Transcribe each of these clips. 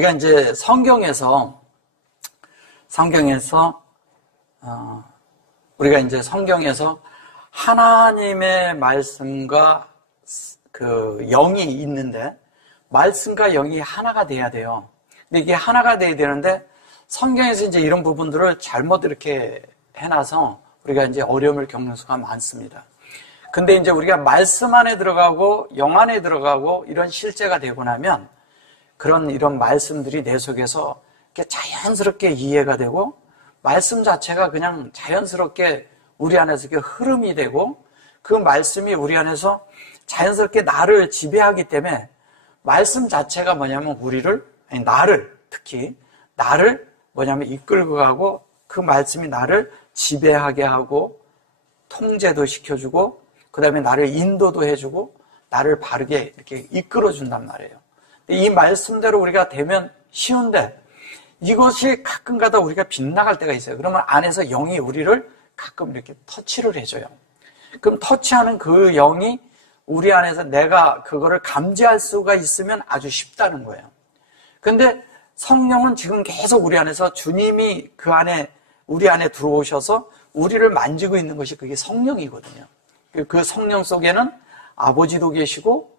우리가 이제 우리가 이제 성경에서 하나님의 말씀과 그 영이 있는데, 말씀과 영이 하나가 돼야 돼요. 근데 이게 하나가 돼야 되는데, 성경에서 이제 이런 부분들을 잘못 이렇게 해놔서 우리가 이제 어려움을 겪는 수가 많습니다. 근데 이제 우리가 말씀 안에 들어가고 영 안에 들어가고 이런 실제가 되고 나면 이런 말씀들이 내 속에서 이렇게 자연스럽게 이해가 되고, 말씀 자체가 그냥 자연스럽게 우리 안에서 이렇게 흐름이 되고, 그 말씀이 우리 안에서 자연스럽게 나를 지배하기 때문에, 말씀 자체가 뭐냐면 나를 뭐냐면 이끌고 가고, 그 말씀이 나를 지배하게 하고 통제도 시켜주고, 그 다음에 나를 인도도 해주고 나를 바르게 이렇게 이끌어준단 말이에요. 이 말씀대로 우리가 되면 쉬운데, 이것이 가끔가다 우리가 빗나갈 때가 있어요. 그러면 안에서 영이 우리를 가끔 이렇게 터치를 해줘요. 그럼 터치하는 그 영이 우리 안에서 내가 그거를 감지할 수가 있으면 아주 쉽다는 거예요. 근데 성령은 지금 계속 우리 안에서, 주님이 우리 안에 들어오셔서 우리를 만지고 있는 것이 그게 성령이거든요. 그 성령 속에는 아버지도 계시고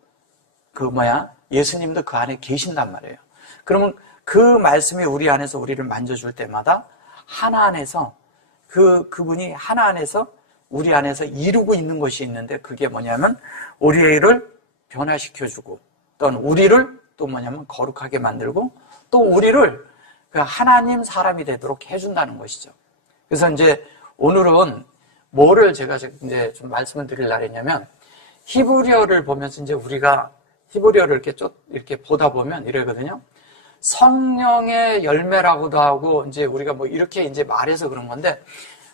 예수님도 그 안에 계신단 말이에요. 그러면 그 말씀이 우리 안에서 우리를 만져줄 때마다 하나 안에서 그분이 하나 안에서 우리 안에서 이루고 있는 것이 있는데, 그게 뭐냐면 우리를 변화시켜주고, 또는 우리를 또 거룩하게 만들고, 또 우리를 하나님 사람이 되도록 해준다는 것이죠. 그래서 이제 오늘은 뭐를 제가 이제 좀 말씀을 드리려고 했냐면, 히브리어를 보면서 이제 우리가 히브리어를 이렇게 보다 보면 이러거든요. 성령의 열매라고도 하고, 이제 우리가 이렇게 이제 말해서 그런 건데,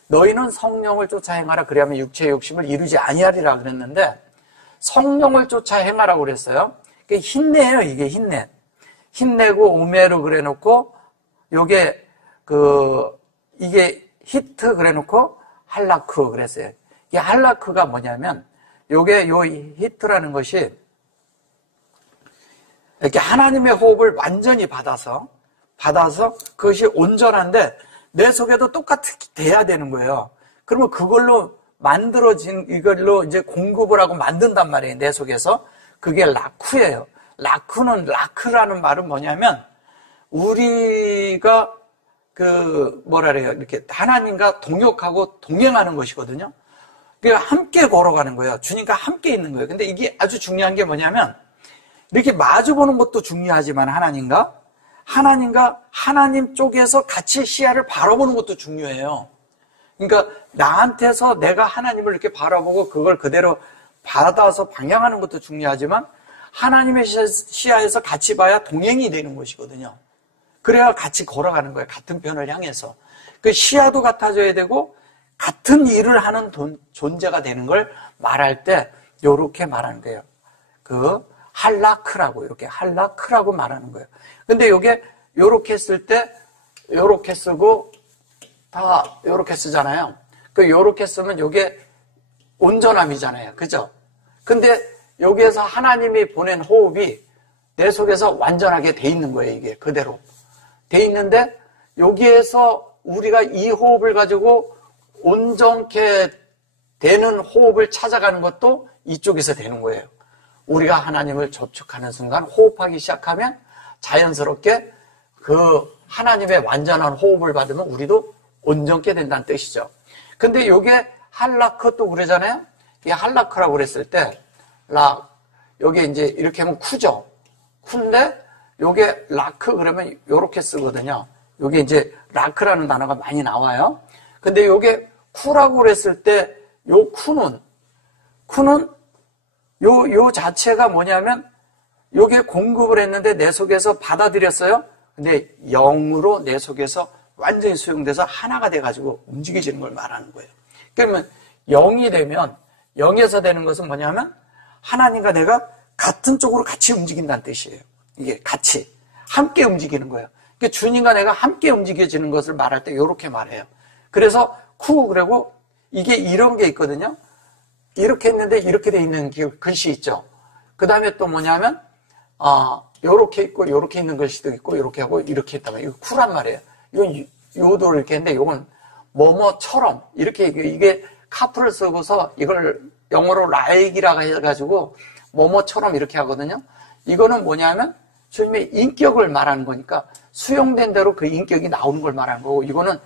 너희는 성령을 쫓아 행하라, 그래야만 육체의 욕심을 이루지 아니하리라 그랬는데, 성령을 쫓아 행하라고 그랬어요. 그게 힘내예요, 이게 힘내. 힘내고 우메로 그래 놓고, 이게 히트 그래 놓고, 할라크 그랬어요. 이 할라크가 뭐냐면, 요 히트라는 것이, 이렇게 하나님의 호흡을 완전히 받아서 그것이 온전한데 내 속에도 똑같이 돼야 되는 거예요. 그러면 그걸로 만들어진, 이걸로 이제 공급을 하고 만든단 말이에요, 내 속에서. 그게 라쿠예요. 라크라는 말은 뭐냐면, 우리가 이렇게 하나님과 동역하고 동행하는 것이거든요. 함께 걸어가는 거예요. 주님과 함께 있는 거예요. 근데 이게 아주 중요한 게 뭐냐면, 이렇게 마주보는 것도 중요하지만 하나님 쪽에서 같이 시야를 바라보는 것도 중요해요. 그러니까 나한테서 내가 하나님을 이렇게 바라보고 그걸 그대로 받아서 방향하는 것도 중요하지만, 하나님의 시야에서 같이 봐야 동행이 되는 것이거든요. 그래야 같이 걸어가는 거예요. 같은 편을 향해서. 그 시야도 같아져야 되고 같은 일을 하는 존재가 되는 걸 말할 때 요렇게 말하는 거예요. 할라크라고 말하는 거예요. 근데 요게 요렇게 쓸 때 요렇게 쓰고 다 요렇게 쓰잖아요. 요렇게 쓰면 요게 온전함이잖아요. 그죠? 근데 여기에서 하나님이 보낸 호흡이 내 속에서 완전하게 돼 있는 거예요. 이게 그대로 돼 있는데, 여기에서 우리가 이 호흡을 가지고 온전케 되는 호흡을 찾아가는 것도 이쪽에서 되는 거예요. 우리가 하나님을 접촉하는 순간, 호흡하기 시작하면 자연스럽게 그 하나님의 완전한 호흡을 받으면 우리도 온전케 된다는 뜻이죠. 근데 요게 할라크 또 그러잖아요. 이게 할라크라고 그랬을 때, 여기 이제 이렇게 하면 쿠죠. 쿠인데, 요게 라크 그러면 요렇게 쓰거든요. 요게 이제 라크라는 단어가 많이 나와요. 근데 요게 쿠라고 그랬을 때, 요 쿠는 요 자체가 뭐냐면, 요게 공급을 했는데 내 속에서 받아들였어요. 근데 영으로 내 속에서 완전히 수용돼서 하나가 돼가지고 움직여지는 걸 말하는 거예요. 그러면 영이 되면, 영에서 되는 것은 뭐냐면, 하나님과 내가 같은 쪽으로 같이 움직인다는 뜻이에요. 이게 같이 함께 움직이는 거예요. 그러니까 주님과 내가 함께 움직여지는 것을 말할 때 이렇게 말해요. 그래서 그리고 이게 이런 게 있거든요. 이렇게 했는데 이렇게 돼 있는 글씨 있죠. 그 다음에 또 뭐냐면 요렇게 있고, 요렇게 있는 것이 있고, 요렇게 하고, 이렇게 있다면, 이거 쿨한 말이에요. 이건 요도를 이렇게 했는데, 요건 뭐뭐처럼, 이렇게, 이게 카프를 쓰고서 이걸 영어로 라이기라고 해가지고, 뭐뭐처럼 이렇게 하거든요. 이거는 뭐냐면, 주님의 인격을 말하는 거니까, 수용된 대로 그 인격이 나오는 걸 말하는 거고, 이거는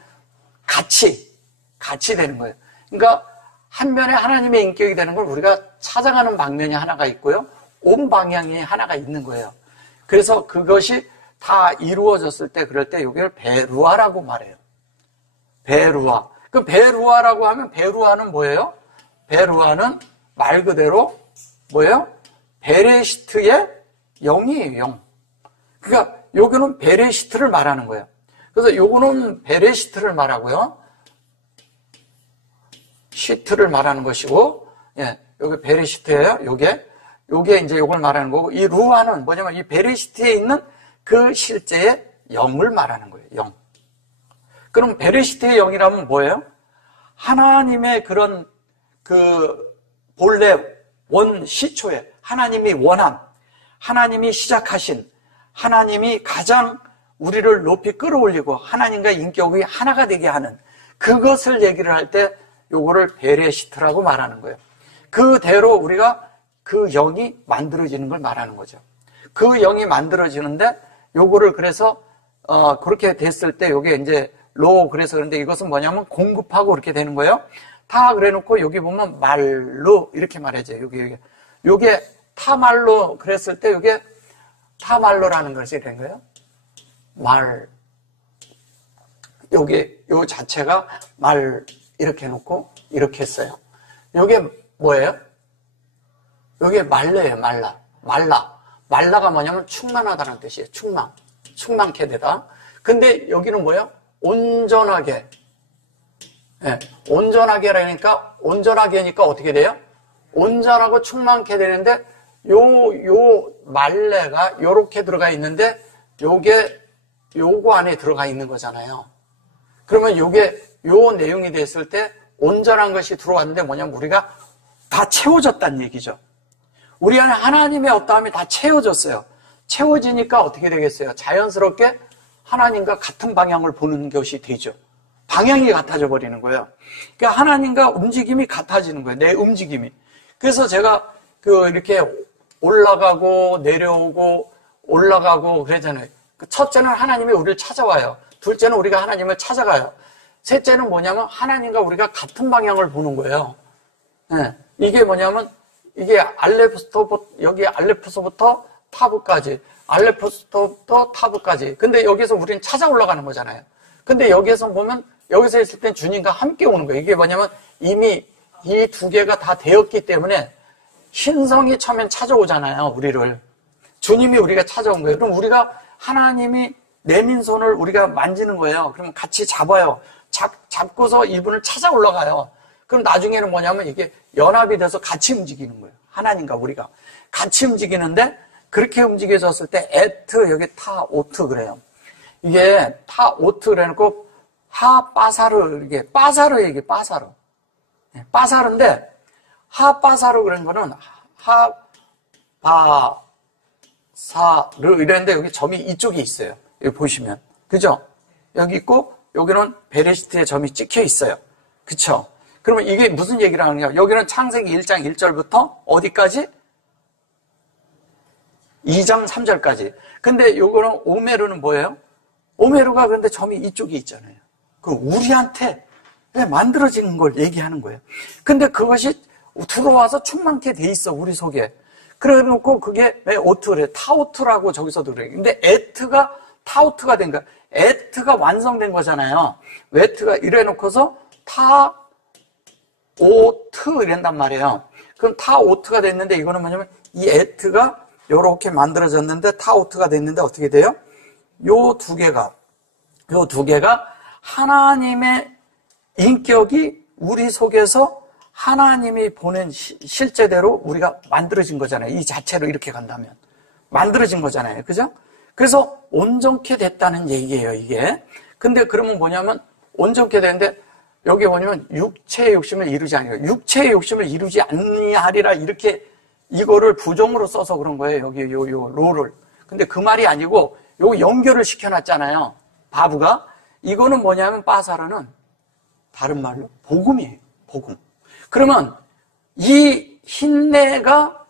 같이 되는 거예요. 그러니까, 한 면에 하나님의 인격이 되는 걸 우리가 찾아가는 방면이 하나가 있고요. 온 방향이 하나가 있는 거예요. 그래서 그것이 다 이루어졌을 때, 그럴 때 여기를 베루아라고 말해요. 베루아. 그 베루아라고 하면 베루아는 뭐예요? 베루아는 말 그대로 뭐예요? 베레시트의 영이에요, 영. 그러니까 요거는 베레시트를 말하는 거예요. 그래서 요거는 베레시트를 말하고요. 시트를 말하는 것이고, 예, 요게 베레시트예요, 요게 이제 요걸 말하는 거고, 이 루아는 뭐냐면 이 베레시트에 있는 그 실제의 영을 말하는 거예요, 영. 그럼 베레시트의 영이라면 뭐예요? 하나님의 그런 그 본래 원 시초에 하나님이 원한, 하나님이 시작하신, 하나님이 가장 우리를 높이 끌어올리고 하나님과 인격이 하나가 되게 하는 그것을 얘기를 할 때 요거를 베레시트라고 말하는 거예요. 그대로 우리가 그 영이 만들어지는 걸 말하는 거죠. 그 영이 만들어지는데 요거를 그래서 그렇게 됐을 때 요게 이제 그래서 그런데 이것은 뭐냐면 공급하고 그렇게 되는 거예요. 다 그래놓고 여기 보면 말로 이렇게 말해줘요. 요게 타말로 그랬을 때 요게 타말로라는 것이 된 거예요. 말. 요 자체가 말 이렇게 해놓고 이렇게 했어요. 요게 뭐예요? 요게 말레예요, 말라. 말라가 뭐냐면 충만하다는 뜻이에요. 충만케 되다. 근데 여기는 뭐예요? 온전하게. 네, 온전하게라니까, 온전하게니까 어떻게 돼요? 온전하고 충만케 되는데, 요 말레가 요렇게 들어가 있는데, 요거 안에 들어가 있는 거잖아요. 그러면 요 내용이 됐을 때, 온전한 것이 들어왔는데 뭐냐면 우리가 다 채워졌다는 얘기죠. 우리 안에 하나님의 어떠함이 다 채워졌어요. 채워지니까 어떻게 되겠어요? 자연스럽게 하나님과 같은 방향을 보는 것이 되죠. 방향이 같아져 버리는 거예요. 그러니까 하나님과 움직임이 같아지는 거예요. 내 움직임이. 그래서 제가 이렇게 올라가고 내려오고 올라가고 그러잖아요. 첫째는 하나님이 우리를 찾아와요. 둘째는 우리가 하나님을 찾아가요. 셋째는 뭐냐면 하나님과 우리가 같은 방향을 보는 거예요. 네. 이게 뭐냐면 이게 여기 알레프소부터 타브까지, 알레프소부터 타브까지. 근데 여기서 우리는 찾아 올라가는 거잖아요. 근데 여기서 보면 여기서 있을 땐 주님과 함께 오는 거예요. 이게 뭐냐면 이미 이 두 개가 다 되었기 때문에 신성이 처음엔 찾아오잖아요. 우리를. 주님이 우리가 찾아온 거예요. 그럼 우리가 하나님이 내민 손을 우리가 만지는 거예요. 그러면 같이 잡아요. 잡고서 이분을 찾아 올라가요. 그럼 나중에는 뭐냐면 이게 연합이 돼서 같이 움직이는 거예요. 하나님과 우리가. 같이 움직이는데 그렇게 움직여졌을 때 여기 타오트 그래요. 이게 타오트 그래놓고 하빠사르, 이게 빠사르 얘기, 빠사르. 빠사르인데 하빠사르 그런 거는 하바사르 이랬는데 여기 점이 이쪽에 있어요. 여기 보시면. 그죠? 여기 있고 여기는 베레시트의 점이 찍혀 있어요. 그쵸? 그러면 이게 무슨 얘기를 하느냐? 여기는 창세기 1장 1절부터 어디까지? 2장 3절까지. 근데 요거는 오메르는 뭐예요? 오메르가 그런데 점이 이쪽에 있잖아요. 그 우리한테 만들어지는 걸 얘기하는 거예요. 근데 그것이 들어와서 충만케 돼 있어, 우리 속에. 그래 놓고 그게 왜 오트래? 타오트라고 저기서도 그래. 근데 에트가 타오트가 된 거야. 에트가 완성된 거잖아요. 웨트가 이래 놓고서 타오트 이란단 말이에요. 그럼 타오트가 됐는데 이거는 뭐냐면 이 에트가 요렇게 만들어졌는데 타오트가 됐는데 어떻게 돼요? 요 두 개가 하나님의 인격이 우리 속에서 하나님이 보낸 실제대로 우리가 만들어진 거잖아요. 이 자체로 이렇게 간다면. 만들어진 거잖아요. 그죠? 그래서 온전케 됐다는 얘기예요, 이게. 근데 그러면 뭐냐면 온전케 되는데 여기 뭐냐면 육체의 욕심을 이루지 아니하리라. 육체의 욕심을 이루지 아니하리라 이렇게 이거를 부정으로 써서 그런 거예요. 여기 요 로를. 근데 그 말이 아니고 요거 연결을 시켜놨잖아요. 바브가. 이거는 뭐냐면 빠사르는 다른 말로 복음이에요. 복음. 그러면 이 흰내가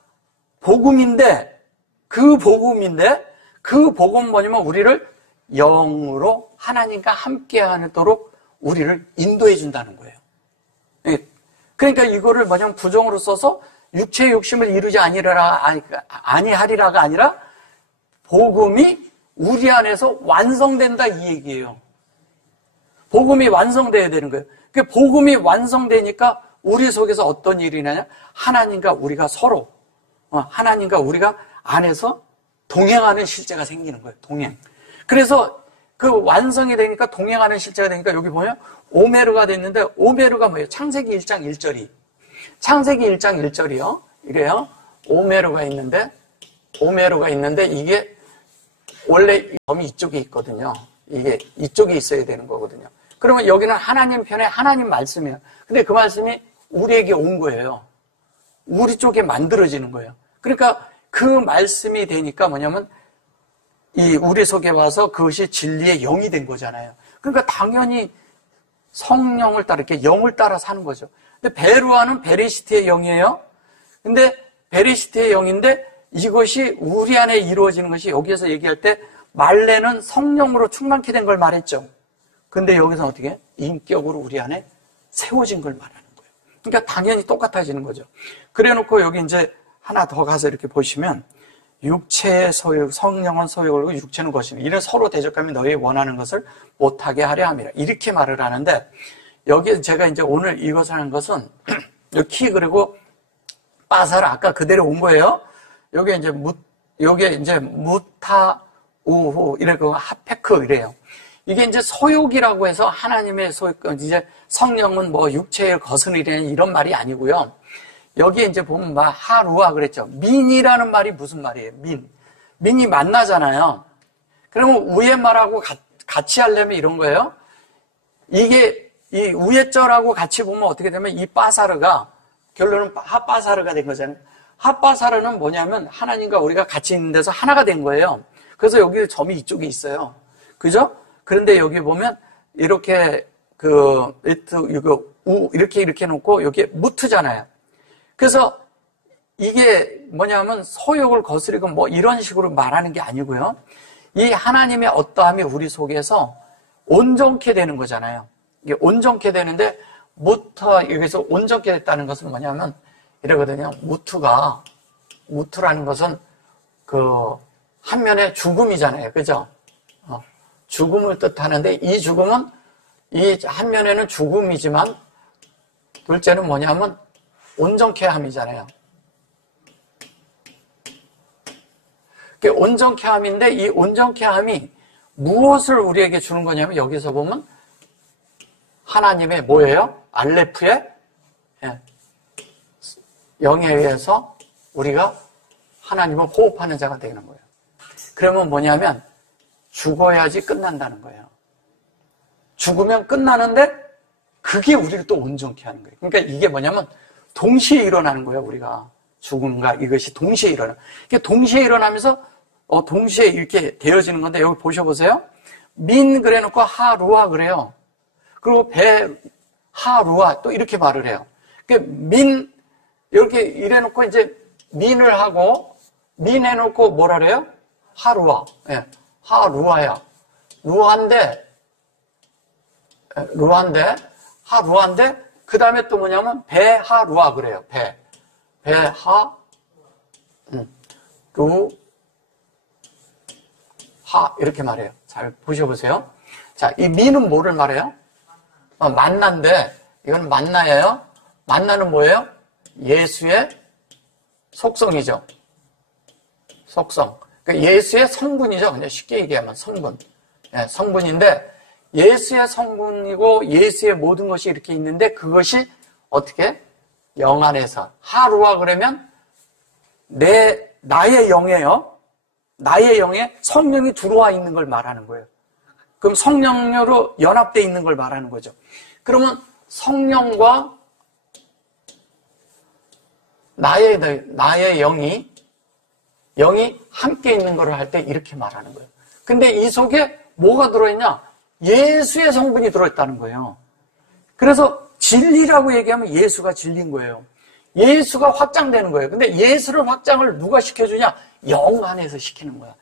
복음인데 그 복음 뭐냐면 우리를 영으로 하나님과 함께하도록 우리를 인도해 준다는 거예요. 그러니까 이거를 뭐냐면 부정으로 써서 육체의 욕심을 이루지 아니하리라가 아니라 복음이 우리 안에서 완성된다 이 얘기예요. 복음이 완성돼야 되는 거예요. 그 복음이 완성되니까 우리 속에서 어떤 일이 일어나냐? 하나님과 우리가 서로 하나님과 우리가 안에서 동행하는 실제가 생기는 거예요. 동행. 그래서 그 완성이 되니까 동행하는 실제가 되니까 여기 보면 오메르가 됐는데 오메르가 뭐예요? 창세기 1장 1절이. 창세기 1장 1절이요. 이래요. 오메르가 있는데 이게 원래 점이 이쪽에 있거든요. 이게 이쪽에 있어야 되는 거거든요. 그러면 여기는 하나님 편에 하나님 말씀이에요. 근데 그 말씀이 우리에게 온 거예요. 우리 쪽에 만들어지는 거예요. 그러니까 그 말씀이 되니까 뭐냐면 이 우리 속에 와서 그것이 진리의 영이 된 거잖아요. 그러니까 당연히 성령을 따라 이렇게 영을 따라 사는 거죠. 근데 베르아는 베레시트의 영이에요. 근데 베레시트의 영인데 이것이 우리 안에 이루어지는 것이 여기에서 얘기할 때 말레는 성령으로 충만케 된 걸 말했죠. 근데 여기서 어떻게? 인격으로 우리 안에 세워진 걸 말하는 거예요. 그러니까 당연히 똑같아지는 거죠. 그래 놓고 여기 이제 하나 더 가서 이렇게 보시면 육체의 소욕, 성령은 소욕을 육체는 것이니 이런 서로 대적하면 너희 원하는 것을 못하게 하려 함이라. 이렇게 말을 하는데 여기 제가 이제 오늘 이것을 하는 것은 여기 그리고 빠사를 아까 그대로 온 거예요. 여기 이제 무타 우후 이래고 하페크 이래요. 이게 이제 소욕이라고 해서 하나님의 소욕, 이제 성령은 뭐 육체의 것은 이런 말이 아니고요. 여기에 이제 보면 막 하루아 그랬죠. 민이라는 말이 무슨 말이에요? 민이 만나잖아요. 그러면 위에 말하고 같이 하려면 이런 거예요. 이게 이 위에 절하고 같이 보면 어떻게 되면 이 빠사르가 결론은 하빠사르가 된 거잖아요. 하빠사르는 뭐냐면 하나님과 우리가 같이 있는 데서 하나가 된 거예요. 그래서 여기 점이 이쪽에 있어요. 그죠? 그런데 여기 보면 이렇게 이렇게 놓고 여기에 무트잖아요. 그래서 이게 뭐냐면 소욕을 거스리고 뭐 이런 식으로 말하는 게 아니고요. 이 하나님의 어떠함이 우리 속에서 온전케 되는 거잖아요. 이게 온전케 되는데 여기서 온전케 됐다는 것은 뭐냐면 이러거든요. 무트라는 것은 그 한면의 죽음이잖아요. 그죠? 죽음을 뜻하는데 이 죽음은 이 한면에는 죽음이지만 둘째는 뭐냐면 온전케 함이잖아요. 온전케 함인데 이 온전케 함이 무엇을 우리에게 주는 거냐면 여기서 보면 하나님의 뭐예요? 알레프의 영에 의해서 우리가 하나님을 호흡하는 자가 되는 거예요. 그러면 뭐냐면 죽어야지 끝난다는 거예요. 죽으면 끝나는데 그게 우리를 또 온전케 하는 거예요. 그러니까 이게 뭐냐면 동시에 일어나는 거예요. 우리가 죽음과 이것이 동시에 일어나. 이게 동시에 일어나면서 동시에 이렇게 되어지는 건데 여기 보셔보세요. 민 그래놓고 하루아 그래요. 그리고 배 하루아 또 이렇게 말을 해요. 그러니까 민 이렇게 이래놓고 이제 민을 하고 민 해놓고 뭐라 그래요? 하루아. 예. 하루아야. 루한데 하루한데 그 다음에 또 뭐냐면 배하루아 그래요. 배하 하 이렇게 말해요. 잘 보셔보세요. 자, 이 미는 뭐를 말해요? 만나인데 이건 만나예요. 만나는 뭐예요? 예수의 속성이죠. 속성. 그러니까 예수의 성분이죠. 그냥 쉽게 얘기하면 성분. 네, 성분인데 예수의 성분이고 예수의 모든 것이 이렇게 있는데 그것이 어떻게? 영 안에서. 하루아 그러면 나의 영에요. 나의 영에 성령이 들어와 있는 걸 말하는 거예요. 그럼 성령으로 연합되어 있는 걸 말하는 거죠. 그러면 성령과 나의 영이 영이 함께 있는 거를 할 때 이렇게 말하는 거예요. 근데 이 속에 뭐가 들어있냐? 예수의 성분이 들어있다는 거예요. 그래서 진리라고 얘기하면 예수가 진리인 거예요. 예수가 확장되는 거예요. 근데 예수를 확장을 누가 시켜주냐? 영 안에서 시키는 거야.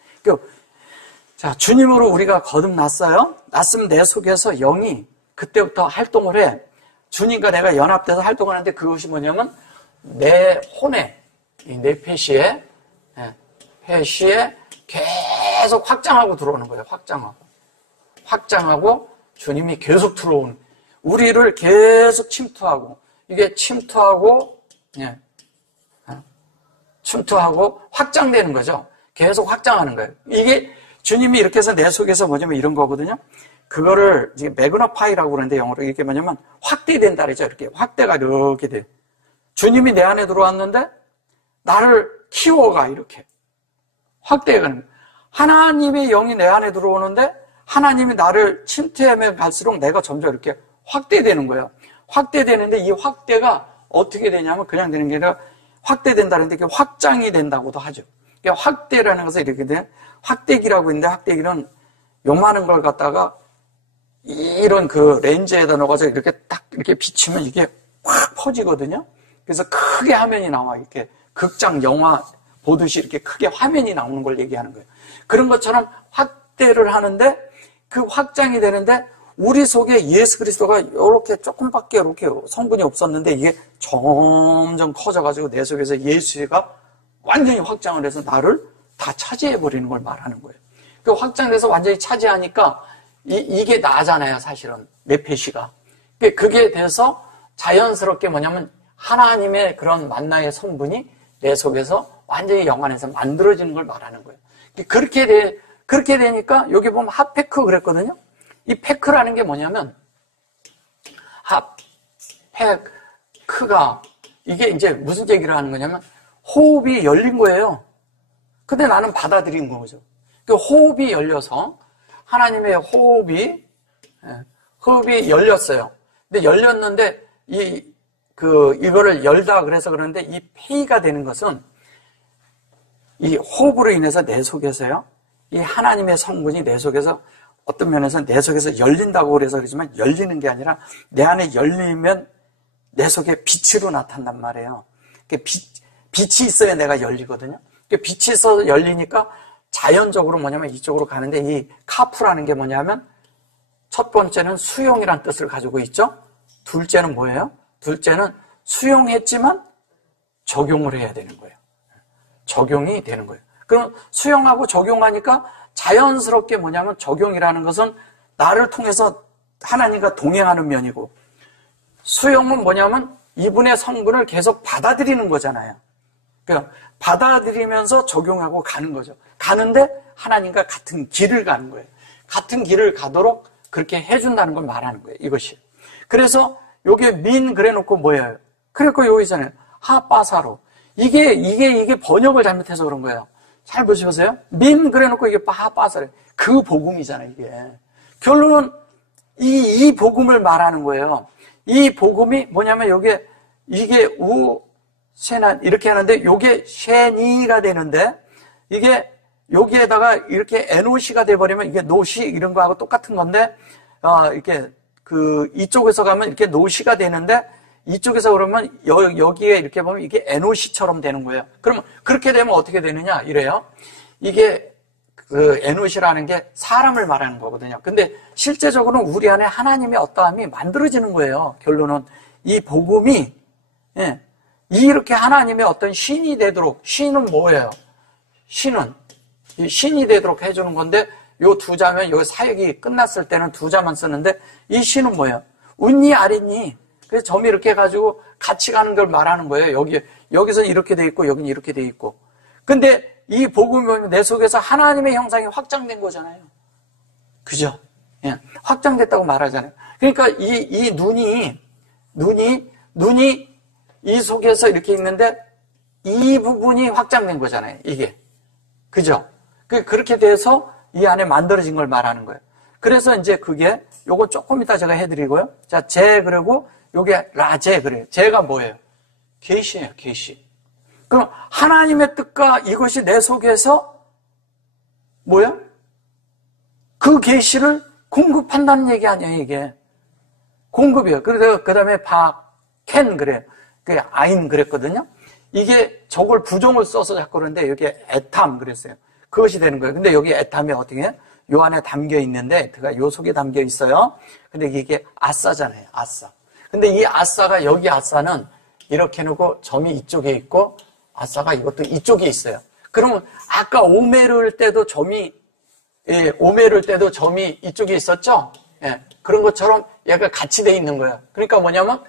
자, 주님으로 우리가 거듭났어요. 났으면 내 속에서 영이 그때부터 활동을 해. 주님과 내가 연합돼서 활동을 하는데 그것이 뭐냐면 내 혼에, 내 폐시에 계속 확장하고 들어오는 거예요. 확장하고 주님이 계속 들어오는, 우리를 계속 침투하고, 이게 침투하고 확장되는 거죠. 계속 확장하는 거예요. 이게 주님이 이렇게 해서 내 속에서 뭐냐면 이런 거거든요. 그거를 이제 매그너파이라고 그러는데 영어로 이게 뭐냐면 확대된다 그러죠. 이렇게 확대가 이렇게 돼요. 주님이 내 안에 들어왔는데 나를 키워가 이렇게 확대해가는 거예요. 하나님의 영이 내 안에 들어오는데 하나님이 나를 침투하면 갈수록 내가 점점 이렇게 확대되는 거예요. 확대되는데 이 확대가 어떻게 되냐면 그냥 되는 게 아니라 확대된다는데 이게 확장이 된다고도 하죠. 그러니까 확대라는 것은 이렇게 돼. 확대기라고 있는데 확대기는 요만한 걸 갖다가 이런 그 렌즈에다 넣어서 이렇게 딱 이렇게 비치면 이게 확 퍼지거든요. 그래서 크게 화면이 나와. 이렇게 극장 영화 보듯이 이렇게 크게 화면이 나오는 걸 얘기하는 거예요. 그런 것처럼 확대를 하는데 그 확장이 되는데 우리 속에 예수 그리스도가 이렇게 조금밖에 이렇게 성분이 없었는데 이게 점점 커져가지고 내 속에서 예수가 완전히 확장을 해서 나를 다 차지해버리는 걸 말하는 거예요. 그 확장돼서 완전히 차지하니까 이게 나잖아요, 사실은. 메페시가. 그게 돼서 자연스럽게 뭐냐면 하나님의 그런 만나의 성분이 내 속에서 완전히 영 안에서 만들어지는 걸 말하는 거예요. 그렇게 되니까 여기 보면 핫패크 그랬거든요. 이 패크라는 게 뭐냐면 핫패크가 이게 이제 무슨 얘기를 하는 거냐면 호흡이 열린 거예요. 근데 나는 받아들인 거죠. 그 호흡이 열려서 하나님의 호흡이 열렸어요. 근데 열렸는데 이거를 열다 그래서 그러는데 이 폐의가 되는 것은 이 호흡으로 인해서 내 속에서요. 이 하나님의 성분이 내 속에서 어떤 면에서 내 속에서 열린다고 그래서 그러지만 열리는 게 아니라 내 안에 열리면 내 속에 빛으로 나타난단 말이에요. 빛이 있어야 내가 열리거든요. 빛이 있어서 열리니까 자연적으로 뭐냐면 이쪽으로 가는데 이 카프라는 게 뭐냐면 첫 번째는 수용이라는 뜻을 가지고 있죠. 둘째는 뭐예요? 둘째는 수용했지만 적용을 해야 되는 거예요. 적용이 되는 거예요. 그럼 수용하고 적용하니까 자연스럽게 뭐냐면 적용이라는 것은 나를 통해서 하나님과 동행하는 면이고 수용은 뭐냐면 이분의 성분을 계속 받아들이는 거잖아요. 그러니까 받아들이면서 적용하고 가는 거죠. 가는데 하나님과 같은 길을 가는 거예요. 같은 길을 가도록 그렇게 해준다는 걸 말하는 거예요. 이것이. 그래서 요게 민 그래놓고 뭐예요? 그래놓고 여기서는 하빠사로. 이게 번역을 잘못해서 그런 거예요. 잘 보시보세요. 민 그래놓고 이게 하빠사로. 그 복음이잖아요, 이게. 결론은 이 복음을 말하는 거예요. 이 복음이 뭐냐면 이게 세난 이렇게 하는데 요게 셰니가 되는데 이게 여기에다가 이렇게 NOC가 돼버리면 이게 노시 이런 거하고 똑같은 건데 이렇게 이쪽에서 가면 이렇게 노시가 되는데 이쪽에서 그러면 여기에 이렇게 보면 이게 NOC처럼 되는 거예요. 그러면 그렇게 되면 어떻게 되느냐 이래요. 이게 NOC라는 게 사람을 말하는 거거든요. 근데 실제적으로는 우리 안에 하나님의 어떠함이 만들어지는 거예요. 결론은 이 복음이 이렇게 하나님의 어떤 신이 되도록, 신은 뭐예요? 신이 되도록 해주는 건데, 요 두 자면, 요 사역이 끝났을 때는 두 자만 쓰는데, 이 신은 뭐예요? 웃니, 아리니. 그래서 점이 이렇게 해가지고 같이 가는 걸 말하는 거예요. 여기서 이렇게 돼 있고, 여기는 이렇게 돼 있고. 근데 이 복음이 내 속에서 하나님의 형상이 확장된 거잖아요. 그죠? 예, 확장됐다고 말하잖아요. 그러니까 이 눈이 이 속에서 이렇게 있는데 이 부분이 확장된 거잖아요. 이게. 그죠? 그렇게 돼서 이 안에 만들어진 걸 말하는 거예요. 그래서 이제 그게 요거 조금 이따 제가 해드리고요. 자, 그리고 요게 라제 그래요. 제가 뭐예요? 계시예요, 계시. 그럼 하나님의 뜻과 이것이 내 속에서 뭐야? 그 계시를 공급한다는 얘기 아니에요, 이게. 공급이에요. 그래서 그 다음에 캔 그래요. 그 아인 그랬거든요. 이게 저걸 부정을 써서 자꾸 그러는데 여기 에탐 그랬어요. 그것이 되는 거예요. 근데 여기 에탐이 어떻게 해요? 요 안에 담겨 있는데 에트가 요 속에 담겨 있어요. 근데 이게 아싸잖아요. 아싸. 근데 이 아싸가 여기 아싸는 이렇게 놓고 점이 이쪽에 있고 아싸가 이것도 이쪽에 있어요. 그러면 아까 오메를 때도 점이 오메를 때도 점이 이쪽에 있었죠? 예, 그런 것처럼 얘가 같이 돼 있는 거예요. 그러니까 뭐냐면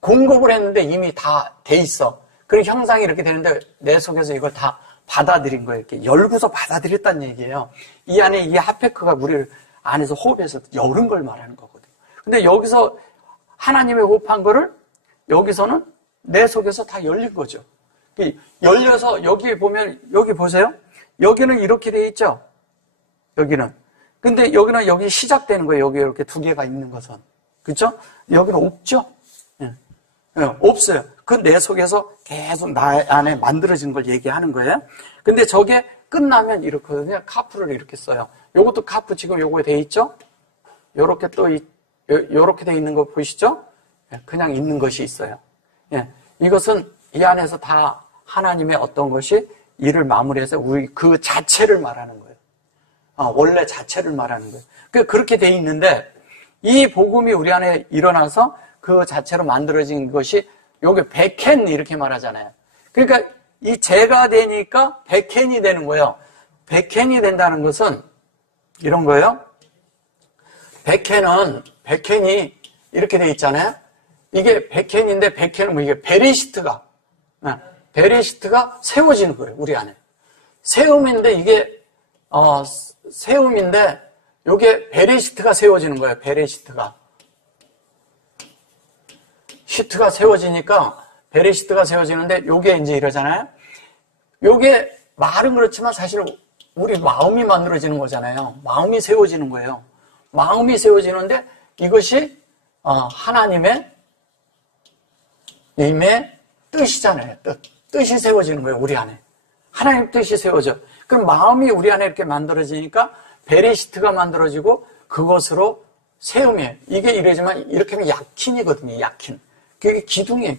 공급을 했는데 이미 다 돼 있어. 그리고 형상이 이렇게 되는데 내 속에서 이걸 다 받아들인 거예요. 이렇게 열고서 받아들였다는 얘기예요. 이 안에 이 하페크가 우리를 안에서 호흡해서 열은 걸 말하는 거거든요. 근데 여기서 하나님의 호흡한 거를 여기서는 내 속에서 다 열린 거죠. 열려서 여기 보면 여기 보세요. 여기는 이렇게 돼 있죠. 여기는. 근데 여기는 여기 시작되는 거예요. 여기 이렇게 두 개가 있는 것은. 그렇죠? 여기는 없죠. 예. 없어요. 그 내 속에서 계속 나 안에 만들어진 걸 얘기하는 거예요. 근데 저게 끝나면 이렇거든요. 카프를 이렇게 써요. 요것도 카프 지금 요거에 돼 있죠? 요렇게 또 요렇게 돼 있는 거 보이시죠? 그냥 있는 것이 있어요. 예. 이것은 이 안에서 다 하나님의 어떤 것이 일을 마무리해서 우리 그 자체를 말하는 거예요. 원래 자체를 말하는 거예요. 그렇게 돼 있는데 이 복음이 우리 안에 일어나서 그 자체로 만들어진 것이 요게 백켄 이렇게 말하잖아요. 그러니까 이 재가 되니까 백켄이 되는 거예요. 백켄이 된다는 것은 이런 거예요. 백켄이 이렇게 돼 있잖아요. 이게 백켄인데 백켄은 뭐 이게 베레시트가 세워지는 거예요. 우리 안에. 세움인데 이게 세움인데 요게 베레시트가 세워지는 거예요. 베레시트가. 시트가 세워지니까 베레시트가 세워지는데 요게 이제 이러잖아요. 요게 말은 그렇지만 사실 우리 마음이 만들어지는 거잖아요. 마음이 세워지는 거예요. 마음이 세워지는데 이것이 하나님의 임의 뜻이잖아요. 뜻이 세워지는 거예요. 우리 안에. 하나님 뜻이 세워져. 그럼 마음이 우리 안에 이렇게 만들어지니까 베레시트가 만들어지고 그것으로 세움이에요. 이게 이러지만 이렇게 하면 약킨이거든요. 약킨. 그게 기둥이에요.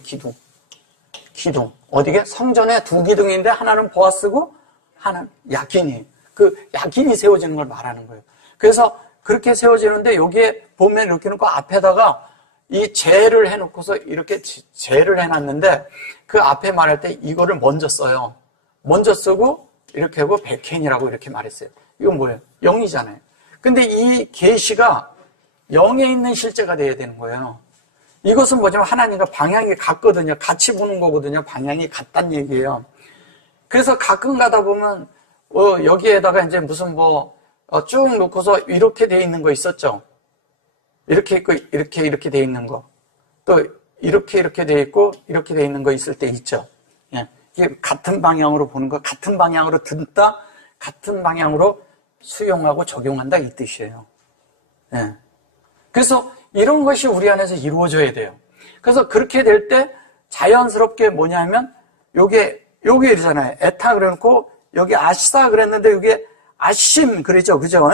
기둥. 어디게? 성전에 두 기둥인데 하나는 보아스고 하나는 야긴이에요. 그 야긴이 세워지는 걸 말하는 거예요. 그래서 그렇게 세워지는데 여기에 보면 이렇게 놓고 앞에다가 이 재를 해놓고서 이렇게 재를 해놨는데 그 앞에 말할 때 이거를 먼저 써요. 먼저 쓰고 이렇게 하고 백켄이라고 이렇게 말했어요. 이건 뭐예요? 영이잖아요. 근데 이 계시가 영에 있는 실제가 돼야 되는 거예요. 이것은 뭐냐면 하나님과 방향이 같거든요. 같이 보는 거거든요. 방향이 같단 얘기예요. 그래서 가끔 가다 보면 여기에다가 이제 무슨 쭉 놓고서 이렇게 돼 있는 거 있었죠. 이렇게 있고 이렇게 돼 있는 거. 또 이렇게 돼 있고 이렇게 돼 있는 거 있을 때 있죠. 예. 이게 같은 방향으로 보는 거, 같은 방향으로 듣다, 같은 방향으로 수용하고 적용한다 이 뜻이에요. 예. 그래서 이런 것이 우리 안에서 이루어져야 돼요. 그래서 그렇게 될 때 자연스럽게 뭐냐면 요게 이러잖아요. 에타 그래놓고 여기 아시사 그랬는데 여기 아심 그러죠. 그죠?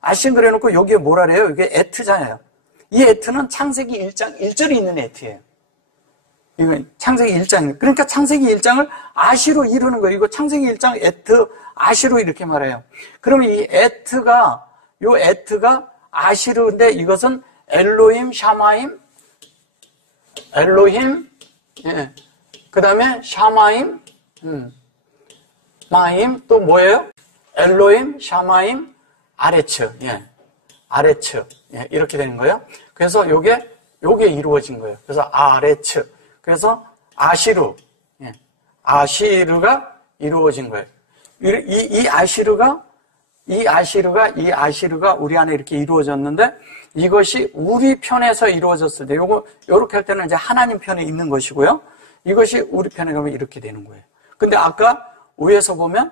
아심 그래놓고 여기에 뭐라 그래요? 이게 에트잖아요. 이 에트는 창세기 1장 1절에 있는 에트예요. 이건 창세기 1장. 그러니까 창세기 1장을 아시로 이루는 거예요. 이거 창세기 1장 에트 아시로 이렇게 말해요. 그러면 이 에트가 아시르인데 이것은 엘로힘, 샤마임, 예. 그 다음에 샤마임, 마임, 또 뭐예요? 엘로힘, 샤마임, 아레츠, 예. 아레츠, 예. 이렇게 되는 거예요. 그래서 요게 이루어진 거예요. 그래서 아레츠. 그래서 아시르, 예. 아시르가 이루어진 거예요. 이 아시르가 우리 안에 이렇게 이루어졌는데 이것이 우리 편에서 이루어졌을 때 요렇게 할 때는 이제 하나님 편에 있는 것이고요. 이것이 우리 편에 가면 이렇게 되는 거예요. 근데 아까 위에서 보면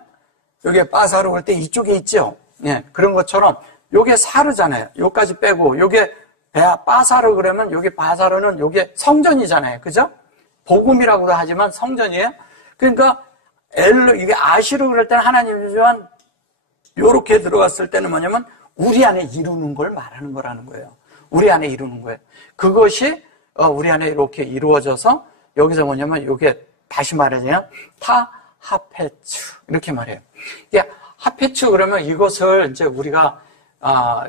여기에 빠사르 올 때 이쪽에 있죠. 예, 그런 것처럼 요게 사르잖아요. 요까지 빼고 요게 빠사르 그러면 요게 바사르는 요게 성전이잖아요. 그죠? 복음이라고도 하지만 성전이에요. 그러니까 엘로 이게 아시로 그럴 때는 하나님이지만 요렇게 들어갔을 때는 뭐냐면 우리 안에 이루는 걸 말하는 거라는 거예요. 우리 안에 이루는 거예요. 그것이 우리 안에 이렇게 이루어져서 여기서 뭐냐면 이게 다시 말하자면 타하페츠 이렇게 말해요. 이게 하페츠 그러면 이것을 이제 우리가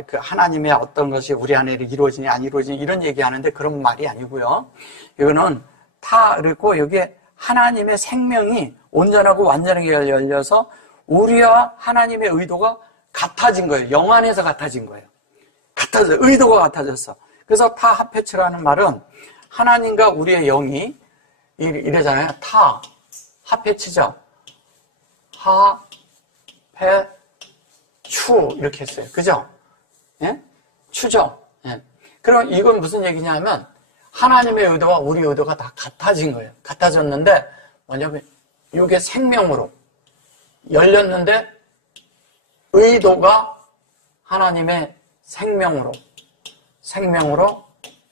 그 하나님의 어떤 것이 우리 안에 이루어지니 안 이루어지니 이런 얘기하는데 그런 말이 아니고요. 이거는 그리고 여기에 하나님의 생명이 온전하고 완전하게 열려서 우리와 하나님의 의도가 같아진 거예요. 영 안에서 같아진 거예요. 의도가 같아졌어. 그래서 타하페츠라는 말은 하나님과 우리의 영이 이래잖아요. 하페츠죠. 추 이렇게 했어요. 그죠? 예? 추죠? 예. 그럼 이건 무슨 얘기냐면 하나님의 의도와 우리 의도가 다 같아진 거예요. 같아졌는데 뭐냐면 이게 생명으로 열렸는데 의도가 하나님의 생명으로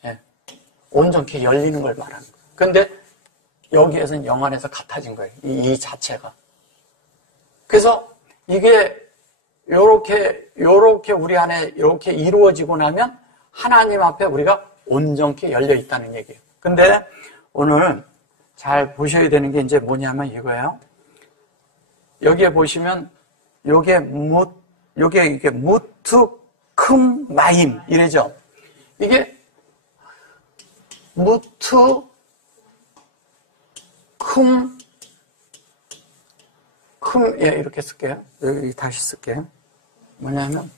예, 온전히 열리는 걸 말하는 거예요. 그런데 여기에서는 영 안에서 같아진 거예요. 이 자체가. 그래서 이게 요렇게 우리 안에 이렇게 이루어지고 나면 하나님 앞에 우리가 온전히 열려 있다는 얘기예요. 근데 오늘 잘 보셔야 되는 게 이제 뭐냐면 이거예요. 여기에 보시면 이게 무트 큼 마임 이래죠. 이게 무트 큼 예, 이렇게 쓸게요. 여기 다시 쓸게요. 뭐냐면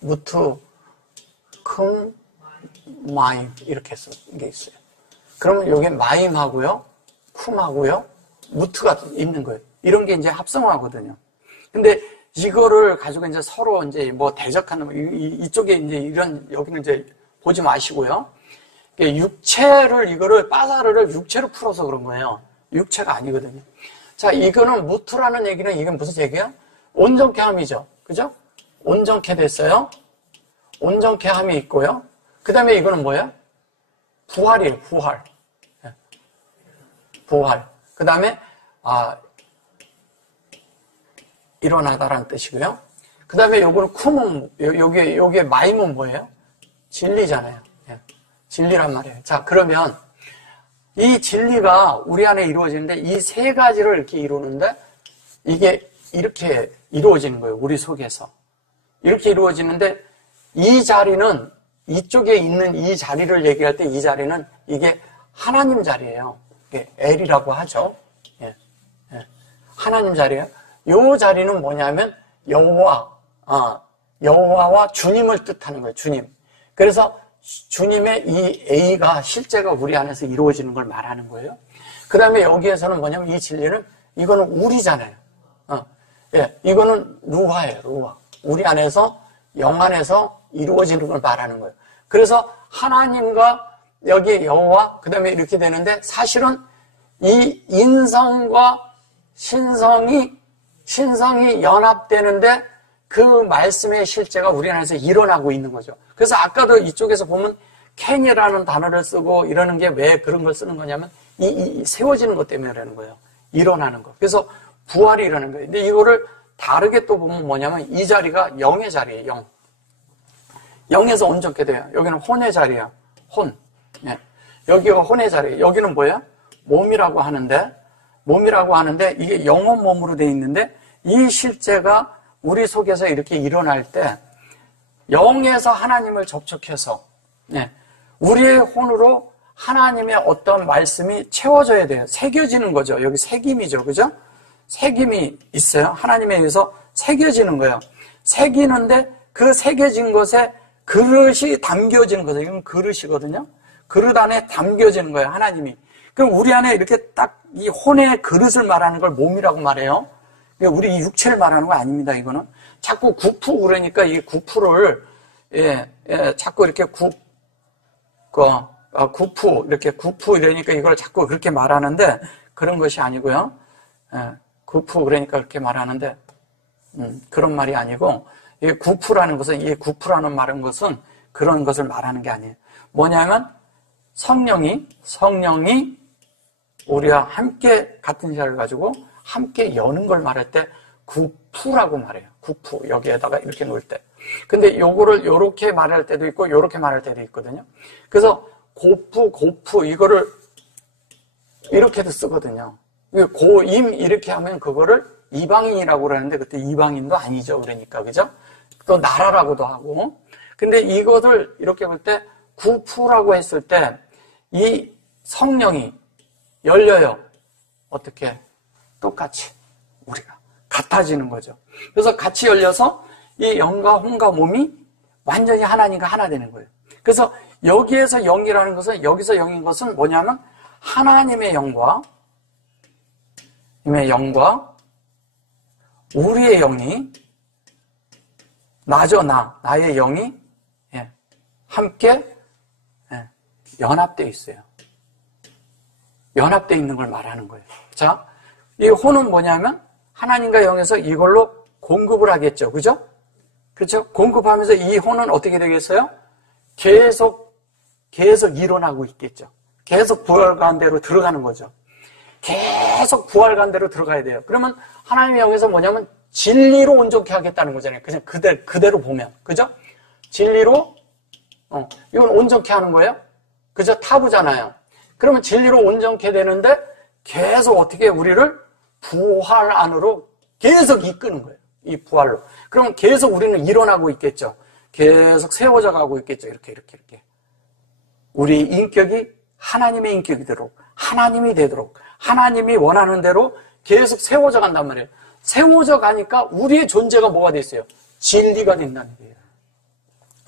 무트 큼 마임 이렇게 쓴 게 있어요. 그러면 여기 마임하고요, 쿰하고요, 무트가 있는 거예요. 이런 게 이제 합성어거든요. 근데 이거를 가지고 이제 서로 이제 뭐 대적하는 이쪽에 이제 여기는 이제 보지 마시고요. 육체를 이거를 빠사르를 육체로 풀어서 그런 거예요. 육체가 아니거든요. 자, 이거는 무트라는 얘기는 이건 무슨 얘기야? 온전케 함이죠. 그죠? 온전케 됐어요. 온전케 함이 있고요. 그 다음에 이거는 뭐예요? 부활이에요. 부활. 부활. 그 다음에 일어나다라는 뜻이고요. 그 다음에 요거는 쿰은 요게 마임은 뭐예요? 진리잖아요. 진리란 말이에요. 자, 그러면 이 진리가 우리 안에 이루어지는데 이 세 가지를 이렇게 이루는데 이게 이렇게 이루어지는 거예요. 우리 속에서. 이렇게 이루어지는데 이 자리는 이쪽에 있는 이 자리를 얘기할 때 이 자리는 이게 하나님 자리예요. 이게 엘이라고 하죠. 하나님 자리예요. 이 자리는 뭐냐면 여호와와 주님을 뜻하는 거예요. 주님. 그래서 주님의 이 A가 실제가 우리 안에서 이루어지는 걸 말하는 거예요. 그 다음에 여기에서는 뭐냐면 이 진리는 이거는 우리잖아요. 이거는 루하예요. 루하. 우리 안에서 영 안에서 이루어지는 걸 말하는 거예요. 그래서 하나님과 여기에 여호와 그 다음에 이렇게 되는데 사실은 이 인성과 신성이 연합되는데 그 말씀의 실제가 우리 안에서 일어나고 있는 거죠. 그래서 아까도 이쪽에서 보면 캔이라는 단어를 쓰고 이러는 게 왜 그런 걸 쓰는 거냐면 이 세워지는 것 때문에 그러는 거예요. 일어나는 거. 그래서 부활이 일어나는 거예요. 근데 이거를 다르게 또 보면 뭐냐면 이 자리가 영의 자리예요. 영. 영에서 온전케 돼요. 여기는 혼의 자리야. 혼. 여기가 혼의 자리예요. 여기는 뭐예요? 몸이라고 하는데 이게 영혼 몸으로 돼 있는데 이 실제가 우리 속에서 이렇게 일어날 때 영에서 하나님을 접촉해서 우리의 혼으로 하나님의 어떤 말씀이 채워져야 돼요. 새겨지는 거죠. 여기 새김이죠. 그죠? 새김이 있어요. 하나님에 의해서 새겨지는 거예요. 새기는데 그 새겨진 것에 그릇이 담겨지는 거죠. 이건 그릇이거든요. 그릇 안에 담겨지는 거예요. 하나님이. 그럼 우리 안에 이렇게 딱 이 혼의 그릇을 말하는 걸 몸이라고 말해요. 우리 육체를 말하는 거 아닙니다. 이거는 자꾸 구푸 그러니까 이 구푸를 자꾸 이렇게 구푸 이렇게 구푸 이러니까 이걸 자꾸 그렇게 말하는데 그런 것이 아니고요. 구푸 그러니까 그렇게 말하는데 그런 말이 아니고 이 구푸라는 것은 이 구푸라는 말은 것은 그런 것을 말하는 게 아니에요. 뭐냐면 성령이 우리와 함께 같은 자를 가지고 함께 여는 걸 말할 때 구푸라고 말해요. 구푸. 여기에다가 이렇게 놓을 때. 근데 요거를 요렇게 말할 때도 있고 요렇게 말할 때도 있거든요. 그래서 고푸 이거를 이렇게도 쓰거든요. 고임 이렇게 하면 그거를 이방인이라고 그러는데 그때 이방인도 아니죠. 그러니까 그죠? 또 나라라고도 하고. 근데 이것을 이렇게 볼 때 구푸라고 했을 때 이 성령이 열려요. 어떻게? 똑같이 우리가 같아지는 거죠. 그래서 같이 열려서 이 영과 혼과 몸이 완전히 하나님과 하나 되는 거예요. 그래서 여기에서 영이라는 것은 여기서 영인 것은 뭐냐면 하나님의 영과 우리의 영이 나의 영이 함께 연합되어 있어요. 연합되어 있는 걸 말하는 거예요. 자, 이 혼은 뭐냐면 하나님과 영에서 이걸로 공급을 하겠죠. 그죠? 그렇죠? 공급하면서 이 혼은 어떻게 되겠어요? 계속 일어나고 있겠죠. 계속 부활 가운데로 들어가는 거죠. 계속 부활 가운데로 들어가야 돼요. 그러면 하나님의 영에서 뭐냐면 진리로 온전케 하겠다는 거잖아요. 그냥 그대로 보면. 그죠? 진리로, 이건 온전케 하는 거예요. 그죠? 타부잖아요. 그러면 진리로 온전케 되는데 계속 어떻게 우리를 부활 안으로 계속 이끄는 거예요. 이 부활로. 그러면 계속 우리는 일어나고 있겠죠. 계속 세워져 가고 있겠죠. 이렇게. 우리 인격이 하나님의 인격이 되도록, 하나님이 되도록, 하나님이 원하는 대로 계속 세워져 간단 말이에요. 세워져 가니까 우리의 존재가 뭐가 됐어요? 진리가 된다는 거예요.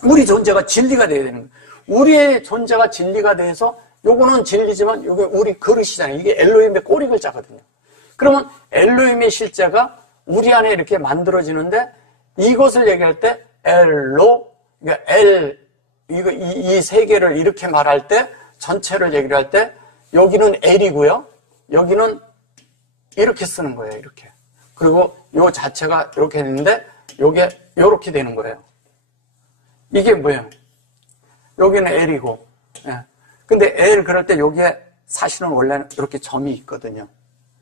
우리 존재가 진리가 돼야 되는 거예요. 우리의 존재가 진리가 돼서 요거는 진리지만 요게 우리 그릇이잖아요. 이게 엘로힘의 꼬리 글자거든요. 그러면 엘로힘의 실제가 우리 안에 이렇게 만들어지는데 이것을 얘기할 때 그러니까 이 세 개를 이렇게 말할 때 전체를 얘기를 할 때 여기는 L이고요. 여기는 이렇게 쓰는 거예요. 이렇게. 그리고 요 자체가 이렇게 되는데 요게 요렇게 되는 거예요. 이게 뭐예요? 여기는 L이고. 예. 근데 L 그럴 때 여기에 사실은 원래는 이렇게 점이 있거든요.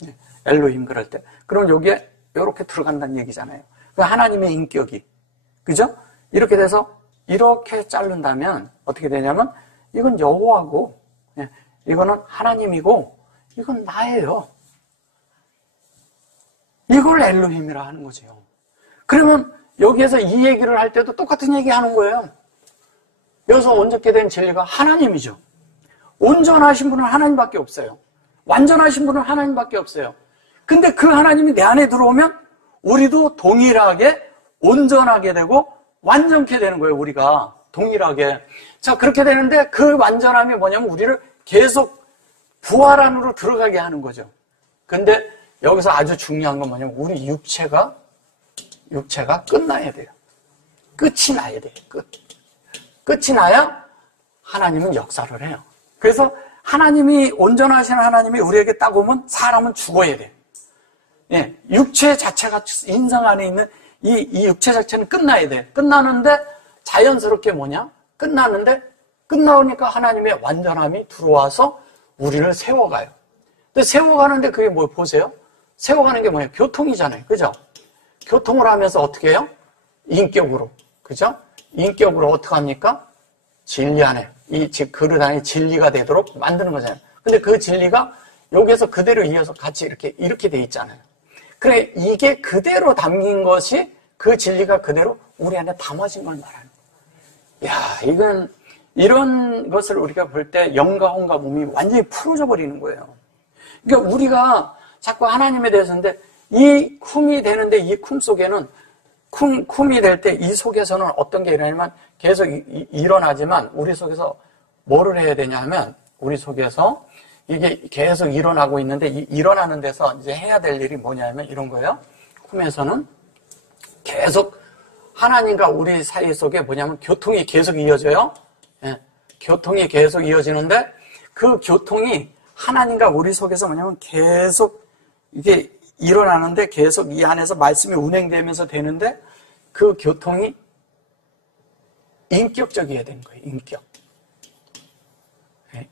예. 엘로힘 그럴 때. 그럼 여기에 이렇게 들어간다는 얘기잖아요. 그 하나님의 인격이. 그죠? 이렇게 돼서 이렇게 자른다면 어떻게 되냐면 이건 여호와고 예. 이거는 하나님이고 이건 나예요. 이걸 엘로힘이라 하는 거죠. 그러면 여기에서 이 얘기를 할 때도 똑같은 얘기 하는 거예요. 여기서 온전케 된 진리가 하나님이죠. 온전하신 분은 하나님밖에 없어요. 완전하신 분은 하나님밖에 없어요. 근데 그 하나님이 내 안에 들어오면 우리도 동일하게 온전하게 되고 완전케 되는 거예요. 우리가 동일하게. 자, 그렇게 되는데 그 완전함이 뭐냐면 우리를 계속 부활 안으로 들어가게 하는 거죠. 근데 여기서 아주 중요한 건 뭐냐면 우리 육체가 끝나야 돼요. 끝이 나야 돼요. 끝이 나야 하나님은 역사를 해요. 그래서 하나님이 온전하신 하나님이 우리에게 딱 오면 사람은 죽어야 돼요. 예, 육체 자체가 인성 안에 있는 이 육체 자체는 끝나야 돼. 끝나는데 자연스럽게 뭐냐? 끝나오니까 하나님의 완전함이 들어와서 우리를 세워가요. 근데 세워가는데 그게 뭐 보세요? 세워가는 게 뭐예요? 교통이잖아요. 그죠? 교통을 하면서 어떻게 해요? 인격으로. 그죠? 인격으로 어떻게 합니까? 진리 안에, 이 그릇 안에 진리가 되도록 만드는 거잖아요. 근데 그 진리가 여기에서 그대로 이어서 같이 이렇게 돼 있잖아요. 그래, 이게 그대로 담긴 것이 그 진리가 그대로 우리 안에 담아진 걸 말하는 거예요. 이건, 이런 것을 우리가 볼 때 영과 혼과 몸이 완전히 풀어져 버리는 거예요. 그러니까 우리가 자꾸 하나님에 대해서인데 이 쿰이 되는데 이 쿰 속에는 쿰이 될 때 이 속에서는 어떤 게 일어나면 계속 일어나지만 우리 속에서 뭐를 해야 되냐 하면 우리 속에서 이게 계속 일어나고 있는데 이 일어나는 데서 이제 해야 될 일이 뭐냐면 이런 거예요. 쿰에서는 계속 하나님과 우리 사이 속에 뭐냐면 교통이 계속 이어져요. 예, 교통이 계속 이어지는데 그 교통이 하나님과 우리 속에서 뭐냐면 계속 이게 일어나는데 계속 이 안에서 말씀이 운행되면서 되는데 그 교통이 인격적이어야 되는 거예요. 인격.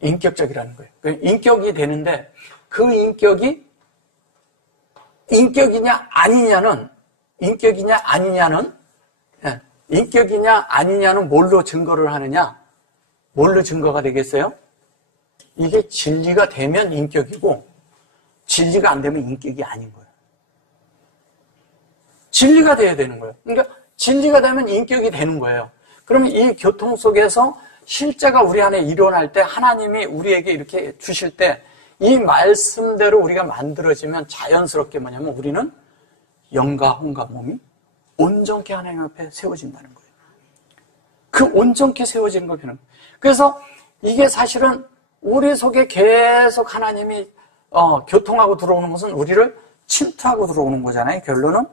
인격적이라는 거예요. 인격이 되는데 그 인격이 인격이냐 아니냐는 뭘로 증거를 하느냐? 뭘로 증거가 되겠어요? 이게 진리가 되면 인격이고 진리가 안 되면 인격이 아닌 거예요. 진리가 돼야 되는 거예요. 그러니까 진리가 되면 인격이 되는 거예요. 그러면 이 교통 속에서 실제가 우리 안에 일어날 때 하나님이 우리에게 이렇게 주실 때 이 말씀대로 우리가 만들어지면 자연스럽게 뭐냐면 우리는 영과 혼과 몸이 온전케 하나님 앞에 세워진다는 거예요. 그 온전케 세워지는 걸 보는 거예요. 그래서 이게 사실은 우리 속에 계속 하나님이 교통하고 들어오는 것은 우리를 침투하고 들어오는 거잖아요. 결론은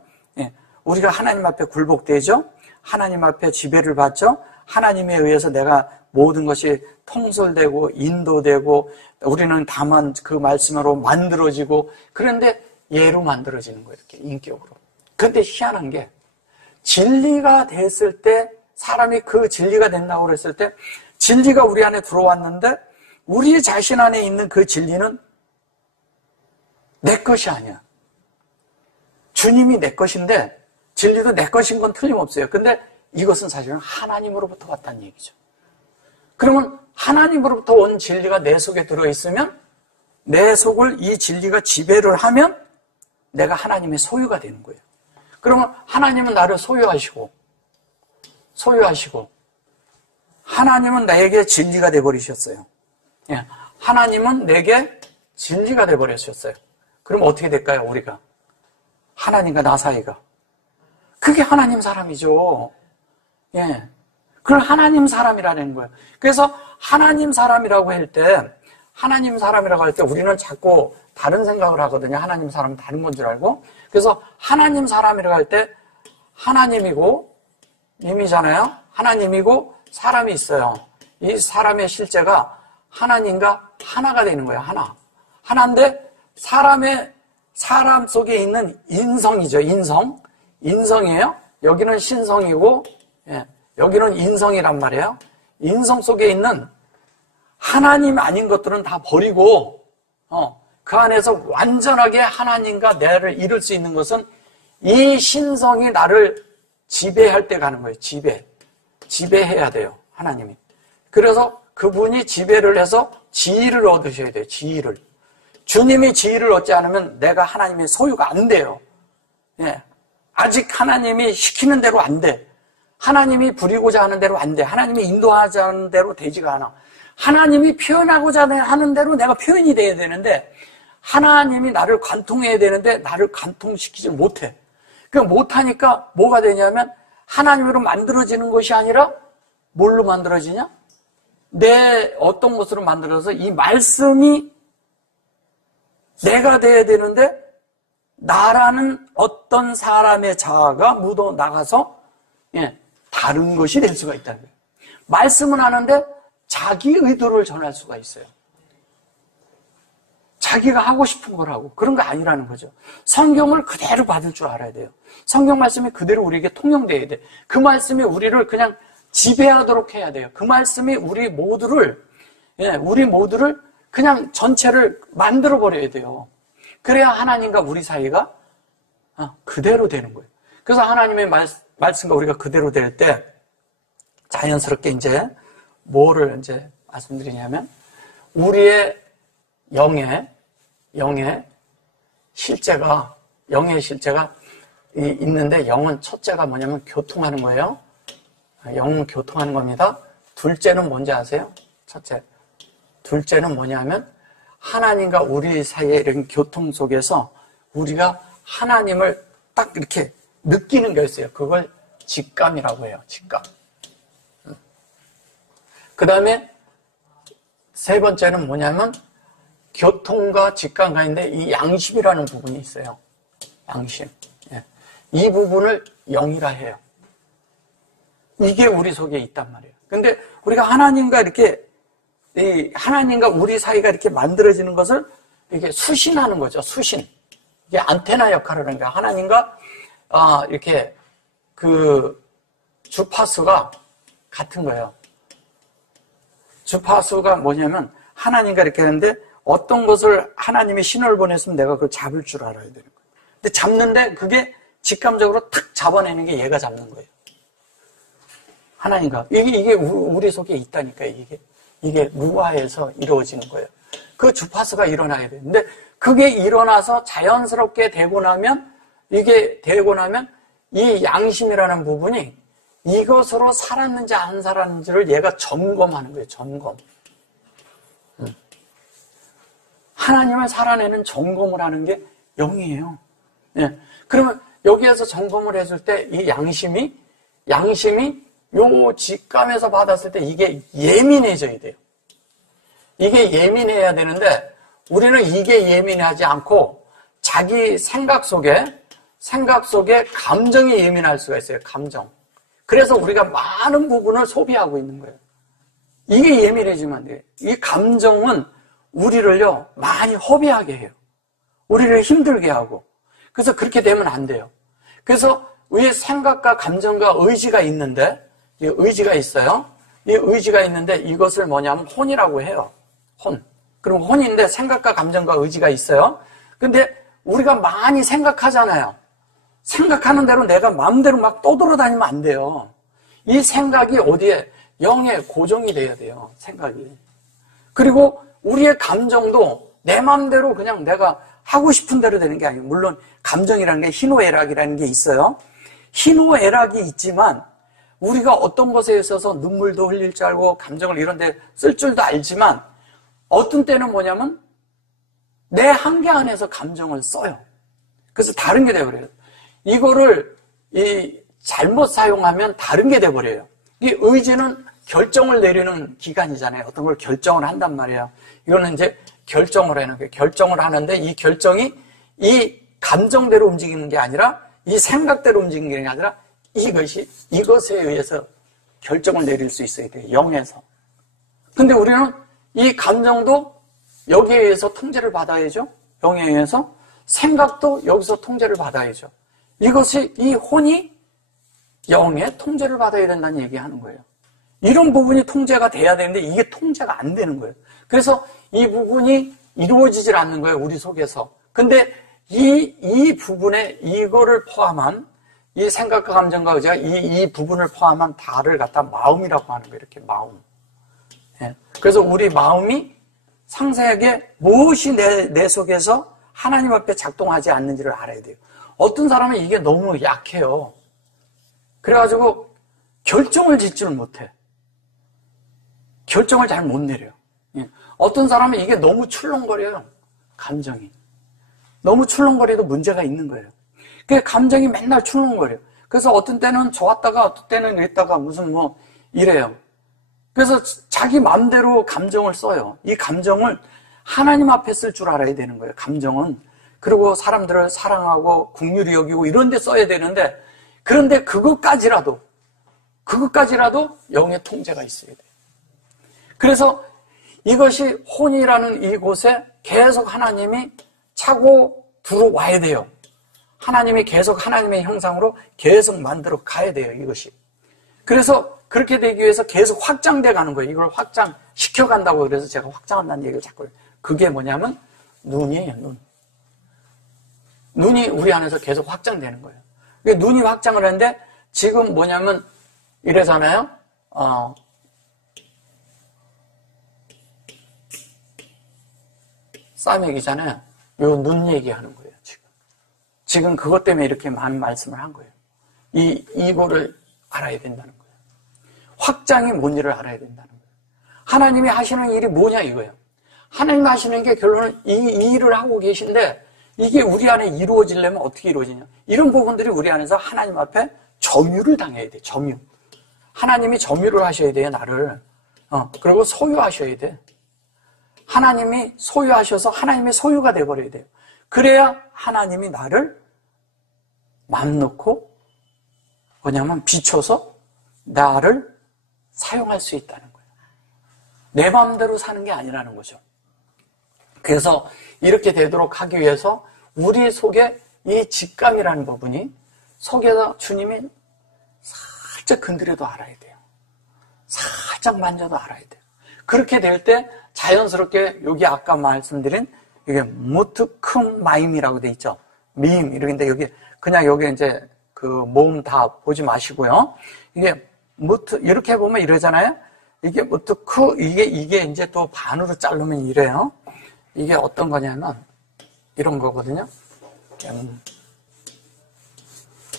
우리가 하나님 앞에 굴복되죠. 하나님 앞에 지배를 받죠. 하나님에 의해서 내가 모든 것이 통솔되고 인도되고 우리는 다만 그 말씀으로 만들어지고 그런데 예로 만들어지는 거예요. 이렇게 인격으로. 그런데 희한한 게 진리가 됐을 때 사람이 그 진리가 된다고 그랬을 때 진리가 우리 안에 들어왔는데 우리 자신 안에 있는 그 진리는 내 것이 아니야. 주님이 내 것인데 진리도 내 것인 건 틀림없어요. 근데 이것은 사실은 하나님으로부터 왔다는 얘기죠. 그러면 하나님으로부터 온 진리가 내 속에 들어있으면 내 속을 이 진리가 지배를 하면 내가 하나님의 소유가 되는 거예요. 그러면 하나님은 나를 소유하시고 하나님은 나에게 진리가 돼버리셨어요. 하나님은 내게 진리가 돼버리셨어요. 그럼 어떻게 될까요? 우리가 하나님과 나 사이가 그게 하나님 사람이죠. 그걸 하나님 사람이라는 거예요. 그래서 하나님 사람이라고 할 때 우리는 자꾸 다른 생각을 하거든요. 하나님 사람은 다른 건 줄 알고. 그래서 하나님 사람이라고 할 때 하나님이고 님이잖아요. 하나님이고 사람이 있어요. 이 사람의 실제가 하나님과 하나가 되는 거예요. 하나인데 사람 속에 있는 인성이죠. 인성이에요. 여기는 신성이고 여기는 인성이란 말이에요. 인성 속에 있는 하나님 아닌 것들은 다 버리고 그 안에서 완전하게 하나님과 나를 이룰 수 있는 것은 이 신성이 나를 지배할 때 가는 거예요. 지배해야 돼요. 하나님이. 그래서 그분이 지배를 해서 지위를 얻으셔야 돼요. 지위를. 주님이 지위를 얻지 않으면 내가 하나님의 소유가 안 돼요. 아직 하나님이 시키는 대로 안 돼. 하나님이 부리고자 하는 대로 안 돼. 하나님이 인도하자 하는 대로 되지가 않아. 하나님이 표현하고자 하는 대로 내가 표현이 돼야 되는데 하나님이 나를 관통해야 되는데 나를 관통시키지 못해. 그러니까 못하니까 뭐가 되냐면 하나님으로 만들어지는 것이 아니라 뭘로 만들어지냐? 내 어떤 것으로 만들어서 이 말씀이 내가 돼야 되는데 나라는 어떤 사람의 자아가 묻어나가서 다른 것이 될 수가 있다는 거예요. 말씀은 하는데 자기 의도를 전할 수가 있어요. 자기가 하고 싶은 걸 하고 그런 거 아니라는 거죠. 성경을 그대로 받을 줄 알아야 돼요. 성경 말씀이 그대로 우리에게 통용돼야 돼. 그 말씀이 우리를 그냥 지배하도록 해야 돼요. 그 말씀이 우리 모두를 그냥 전체를 만들어 버려야 돼요. 그래야 하나님과 우리 사이가 그대로 되는 거예요. 그래서 하나님의 말씀과 우리가 그대로 될 때 자연스럽게 이제 뭐를 이제 말씀드리냐면 우리의 영의 실제가 있는데 영은 첫째가 뭐냐면 교통하는 거예요. 영은 교통하는 겁니다. 둘째는 뭔지 아세요? 첫째. 둘째는 뭐냐면 하나님과 우리 사이의 이런 교통 속에서 우리가 하나님을 딱 이렇게 느끼는 게 있어요. 그걸 직감이라고 해요. 직감. 그 다음에 세 번째는 뭐냐면 교통과 직감 가운데 이 양심이라는 부분이 있어요. 양심. 이 부분을 영이라 해요. 이게 우리 속에 있단 말이에요. 근데 우리가 하나님과 우리 사이가 이렇게 만들어지는 것을 이렇게 수신하는 거죠. 수신. 이게 안테나 역할을 하는 거예요. 하나님과 이렇게 그 주파수가 같은 거예요. 주파수가 뭐냐면 하나님과 이렇게 하는데 어떤 것을 하나님이 신호를 보냈으면 내가 그걸 잡을 줄 알아야 되는 거예요. 근데 잡는데 그게 직감적으로 탁 잡아내는 게 얘가 잡는 거예요. 하나님과. 이게 우리 속에 있다니까, 이게 무아에서 이루어지는 거예요. 그 주파수가 일어나야 돼요. 근데 그게 일어나서 자연스럽게 되고 나면, 이 양심이라는 부분이 이것으로 살았는지 안 살았는지를 얘가 점검하는 거예요, 점검. 하나님을 살아내는 점검을 하는 게 영이에요. 예. 그러면 여기에서 점검을 해줄 때 이 양심이 요 직감에서 받았을 때 이게 예민해져야 돼요. 이게 예민해야 되는데 우리는 이게 예민하지 않고 자기 생각 속에 감정이 예민할 수가 있어요. 감정. 그래서 우리가 많은 부분을 소비하고 있는 거예요. 이게 예민해지면 안 돼요. 이 감정은 우리를요 많이 허비하게 해요. 우리를 힘들게 하고. 그래서 그렇게 되면 안 돼요. 그래서 우리의 생각과 감정과 의지가 있는데, 이 의지가 있어요. 이 의지가 있는데 이것을 뭐냐면 혼이라고 해요. 혼. 그럼 혼인데 생각과 감정과 의지가 있어요. 근데 우리가 많이 생각하잖아요. 생각하는 대로 내가 마음대로 막 떠돌아다니면 안 돼요. 이 생각이 어디에? 영에 고정이 돼야 돼요. 생각이. 그리고 우리의 감정도 내 마음대로 그냥 내가 하고 싶은 대로 되는 게 아니에요. 물론 감정이라는 게 희노애락이라는 게 있어요. 희노애락이 있지만 우리가 어떤 것에 있어서 눈물도 흘릴 줄 알고 감정을 이런 데 쓸 줄도 알지만 어떤 때는 뭐냐면 내 한계 안에서 감정을 써요. 그래서 다른 게 돼버려요. 이거를 잘못 사용하면 다른 게 돼버려요. 이 의지는 결정을 내리는 기관이잖아요. 어떤 걸 결정을 한단 말이에요. 이거는 이제 결정을 하는 거예요. 결정을 하는데 이 결정이 이 감정대로 움직이는 게 아니라 이 생각대로 움직이는 게 아니라 이것에 의해서 결정을 내릴 수 있어야 돼요. 영에서. 근데 우리는 이 감정도 여기에 의해서 통제를 받아야죠. 영에 의해서. 생각도 여기서 통제를 받아야죠. 이 혼이 영의 통제를 받아야 된다는 얘기하는 거예요. 이런 부분이 통제가 돼야 되는데 이게 통제가 안 되는 거예요. 그래서 이 부분이 이루어지질 않는 거예요. 우리 속에서. 근데 이 부분에 이거를 포함한 이 생각과 감정과 의지가 이 부분을 포함한 다를 갖다 마음이라고 하는 거예요. 이렇게 마음. 예. 그래서 우리 마음이 상세하게 무엇이 내 속에서 하나님 앞에 작동하지 않는지를 알아야 돼요. 어떤 사람은 이게 너무 약해요. 그래가지고 결정을 짓지를 못해. 결정을 잘 못 내려요. 예. 어떤 사람은 이게 너무 출렁거려요. 감정이. 너무 출렁거려도 문제가 있는 거예요. 그 감정이 맨날 출렁거려요. 그래서 어떤 때는 좋았다가 어떤 때는 이랬다가 무슨 이래요. 그래서 자기 마음대로 감정을 써요. 이 감정을 하나님 앞에 쓸 줄 알아야 되는 거예요. 감정은. 그리고 사람들을 사랑하고 긍휼히 여기고 이런 데 써야 되는데 그런데 그것까지라도 영의 통제가 있어야 돼요. 그래서 이것이 혼이라는 이곳에 계속 하나님이 차고 들어와야 돼요. 하나님이 계속 하나님의 형상으로 계속 만들어 가야 돼요, 이것이. 그래서 그렇게 되기 위해서 계속 확장돼 가는 거예요. 이걸 확장시켜 간다고 그래서 제가 확장한다는 얘기를 자꾸 해요. 그게 뭐냐면 눈이에요, 눈. 눈이 우리 안에서 계속 확장되는 거예요. 눈이 확장을 하는데 지금 뭐냐면 이래잖아요. 싸매기잖아요. 요 눈 얘기하는 거예요, 지금 그것 때문에 이렇게 많은 말씀을 한 거예요. 이거를 알아야 된다는 거예요. 확장이 뭔 일을 알아야 된다는 거예요. 하나님이 하시는 일이 뭐냐 이거예요. 하나님 하시는 게 결론은 이 일을 하고 계신데 이게 우리 안에 이루어지려면 어떻게 이루어지냐. 이런 부분들이 우리 안에서 하나님 앞에 점유를 당해야 돼. 점유. 하나님이 점유를 하셔야 돼요, 나를. 그리고 소유하셔야 돼. 하나님이 소유하셔서 하나님의 소유가 돼버려야 돼요. 그래야 하나님이 나를 맘 놓고 뭐냐면 비춰서 나를 사용할 수 있다는 거예요. 내 마음대로 사는 게 아니라는 거죠. 그래서 이렇게 되도록 하기 위해서 우리 속에 이 직감이라는 부분이 속에서 주님이 살짝 건드려도 알아야 돼요. 살짝 만져도 알아야 돼요. 그렇게 될 때 자연스럽게 여기 아까 말씀드린 이게 무트큼 마임이라고 돼 있죠. 미임 이렇게 여기 그냥 여기 이제 그 모음 다 보지 마시고요. 이게 무트 이렇게 보면 이러잖아요. 이게 무트크 이게 이제 또 반으로 자르면 이래요. 이게 어떤 거냐면 이런 거거든요.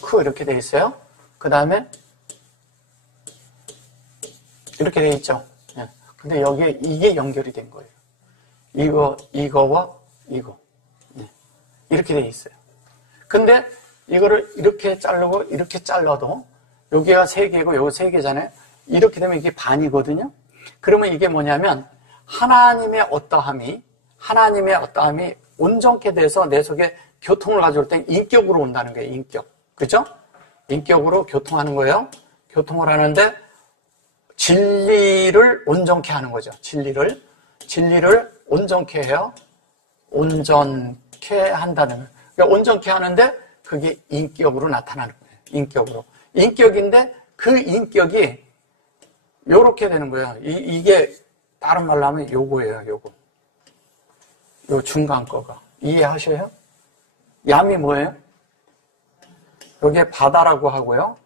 크 이렇게 돼 있어요. 그 다음에 이렇게 돼 있죠. 예. 근데 여기에 이게 연결이 된 거예요. 이거와 이거. 예. 이렇게 돼 있어요. 근데 이거를 이렇게 자르고 이렇게 잘라도 여기가 3개고 여기 3개잖아요. 이렇게 되면 이게 반이거든요. 그러면 이게 뭐냐면 하나님의 어떠함이 온전케 돼서 내 속에 교통을 가져올 때 인격으로 온다는 거예요. 인격. 그죠? 인격으로 교통하는 거예요. 교통을 하는데 진리를 온전케 하는 거죠. 진리를 온전케 해요. 온전케 한다는 거예요. 그러니까 온전케 하는데 그게 인격으로 나타나는 거예요. 인격으로. 인격인데 그 인격이 요렇게 되는 거예요. 이게 다른 말로 하면 요거예요. 요거. 요 중간 거가. 이해하셔요? 얌이 뭐예요? 여기에 바다라고 하고요.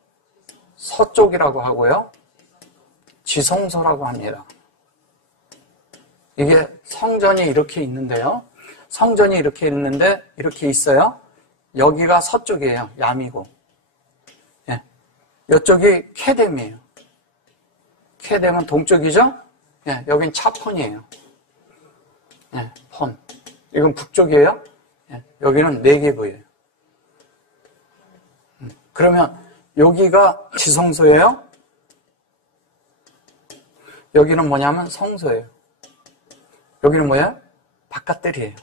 서쪽이라고 하고요. 지성소라고 합니다. 이게 성전이 이렇게 있는데요. 성전이 이렇게 있는데 이렇게 있어요. 여기가 서쪽이에요. 얌이고. 예. 이쪽이 케뎀이에요. 케뎀은 동쪽이죠? 예. 여긴 차폰이에요. 예. 폰. 이건 북쪽이에요. 예. 여기는 네게부예요. 그러면 여기가 지성소예요. 여기는 뭐냐면 성소예요. 여기는 뭐예요? 바깥들이에요.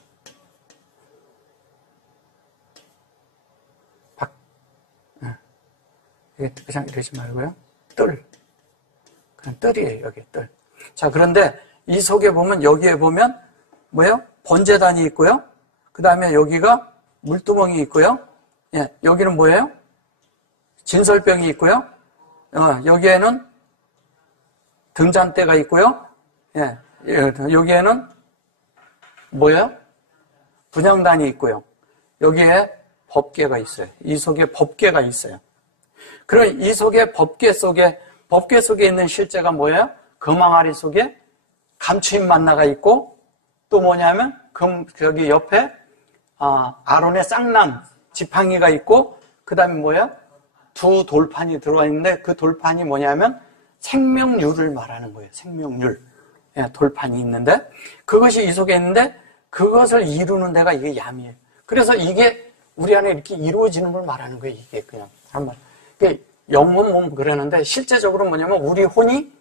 이게 그냥 이러지 말고요. 그냥 뜰이에요. 여기 뜰. 자, 그런데 이 속에 보면 여기에 보면 뭐예요? 번제단이 있고요. 그 다음에 여기가 물두멍이 있고요. 예, 여기는 뭐예요? 진설병이 있고요. 여기에는 등잔대가 있고요. 예, 여기에는 뭐예요? 분향단이 있고요. 여기에 법궤가 있어요. 이 속에 법궤가 있어요. 그럼 이 속에 법궤 속에 있는 실제가 뭐예요? 금항아리 속에 감추인 만나가 있고 또 뭐냐면 여기 옆에 아론의 쌍난 지팡이가 있고 그 다음에 뭐예요? 2 돌판이 들어와 있는데 그 돌판이 뭐냐면 생명률을 말하는 거예요. 생명률. 예, 돌판이 있는데 그것이 이 속에 있는데 그것을 이루는 데가 이게 얌이에요. 그래서 이게 우리 안에 이렇게 이루어지는 걸 말하는 거예요. 이게 그냥 한번. 영은 뭐 그러는데 실제적으로 뭐냐면 우리 혼이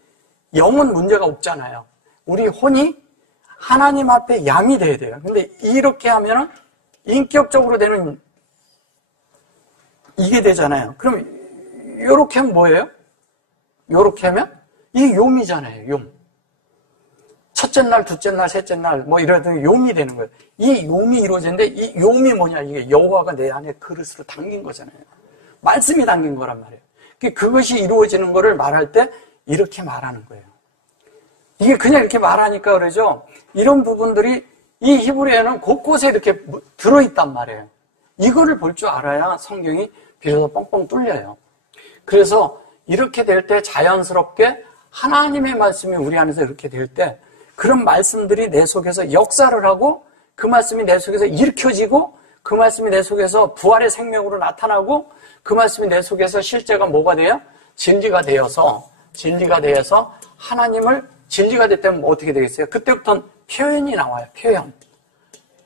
영은 문제가 없잖아요. 우리 혼이 하나님 앞에 얌이 돼야 돼요. 근데 이렇게 하면은 인격적으로 되는 이게 되잖아요. 그럼 요렇게 하면 뭐예요? 요렇게 하면 이게 용이잖아요. 용. 첫째 날, 둘째 날, 셋째 날 뭐 이러더니 용이 되는 거예요. 이 용이 이루어지는데 이 용이 뭐냐? 이게 여호와가 내 안에 그릇으로 담긴 거잖아요. 말씀이 담긴 거란 말이에요. 그것이 이루어지는 거를 말할 때 이렇게 말하는 거예요. 이게 그냥 이렇게 말하니까 그러죠. 이런 부분들이 이 히브리어는 곳곳에 이렇게 들어있단 말이에요. 이거를 볼 줄 알아야 성경이 비로소 뻥뻥 뚫려요. 그래서 이렇게 될 때 자연스럽게 하나님의 말씀이 우리 안에서 이렇게 될 때 그런 말씀들이 내 속에서 역사를 하고 그 말씀이 내 속에서 일으켜지고 그 말씀이 내 속에서 부활의 생명으로 나타나고 그 말씀이 내 속에서 실제가 뭐가 돼요? 진리가 되어서 하나님을 진리가 됐다면 어떻게 되겠어요? 그때부터는 표현이 나와요.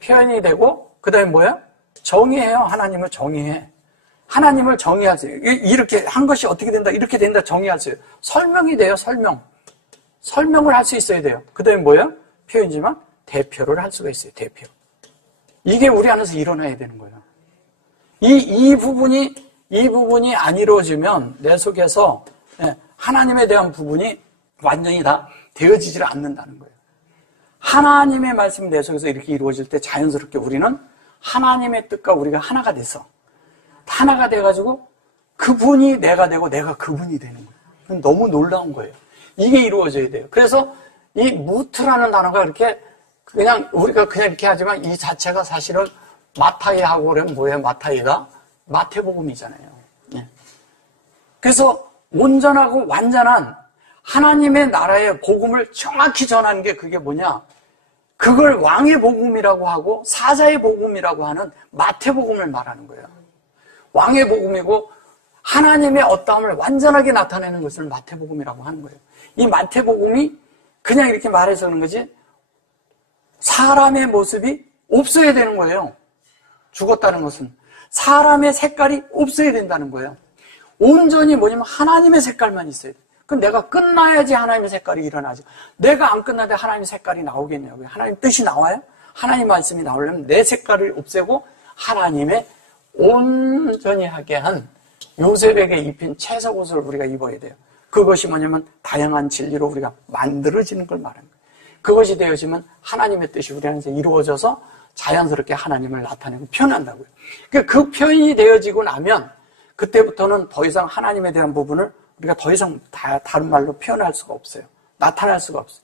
표현이 되고 그 다음에 뭐예요? 정의해요. 하나님을 정의해. 하나님을 정의하세요. 이렇게 한 것이 어떻게 된다, 이렇게 된다 정의하세요. 설명이 돼요. 설명을 할 수 있어야 돼요. 그 다음에 뭐예요? 표현이지만 대표를 할 수가 있어요. 대표. 이게 우리 안에서 일어나야 되는 거예요. 이 부분이 안 이루어지면 내 속에서 하나님에 대한 부분이 완전히 다 되어지질 않는다는 거예요. 하나님의 말씀이 내 속에서 이렇게 이루어질 때 자연스럽게 우리는 하나님의 뜻과 우리가 하나가 돼서 하나가 돼가지고 그분이 내가 되고 내가 그분이 되는 거예요. 너무 놀라운 거예요. 이게 이루어져야 돼요. 그래서 이 무트라는 단어가 이렇게 그냥 우리가 그냥 이렇게 하지만 이 자체가 사실은 마타이하고 그러면 뭐예요? 마타이가 마태복음이잖아요. 예. 그래서 온전하고 완전한 하나님의 나라의 복음을 정확히 전하는 게 그게 뭐냐? 그걸 왕의 복음이라고 하고 사자의 복음이라고 하는 마태복음을 말하는 거예요. 왕의 복음이고 하나님의 어떠함을 완전하게 나타내는 것을 마태복음이라고 하는 거예요. 이 마태복음이 그냥 이렇게 말해서 그런 거지 사람의 모습이 없어야 되는 거예요. 죽었다는 것은 사람의 색깔이 없어야 된다는 거예요. 온전히 뭐냐면 하나님의 색깔만 있어야 돼. 그럼 내가 끝나야지 하나님의 색깔이 일어나죠. 내가 안 끝나는데 하나님의 색깔이 나오겠냐고요. 하나님 뜻이 나와요? 하나님 말씀이 나오려면 내 색깔을 없애고 하나님의 온전히 하게 한 요셉에게 입힌 채색 옷을 우리가 입어야 돼요. 그것이 뭐냐면 다양한 진리로 우리가 만들어지는 걸 말하는 거예요. 그것이 되어지면 하나님의 뜻이 우리 안에서 이루어져서 자연스럽게 하나님을 나타내고 표현한다고요. 그 표현이 되어지고 나면 그때부터는 더 이상 하나님에 대한 부분을 우리가 더 이상 다른 말로 표현할 수가 없어요. 나타날 수가 없어요.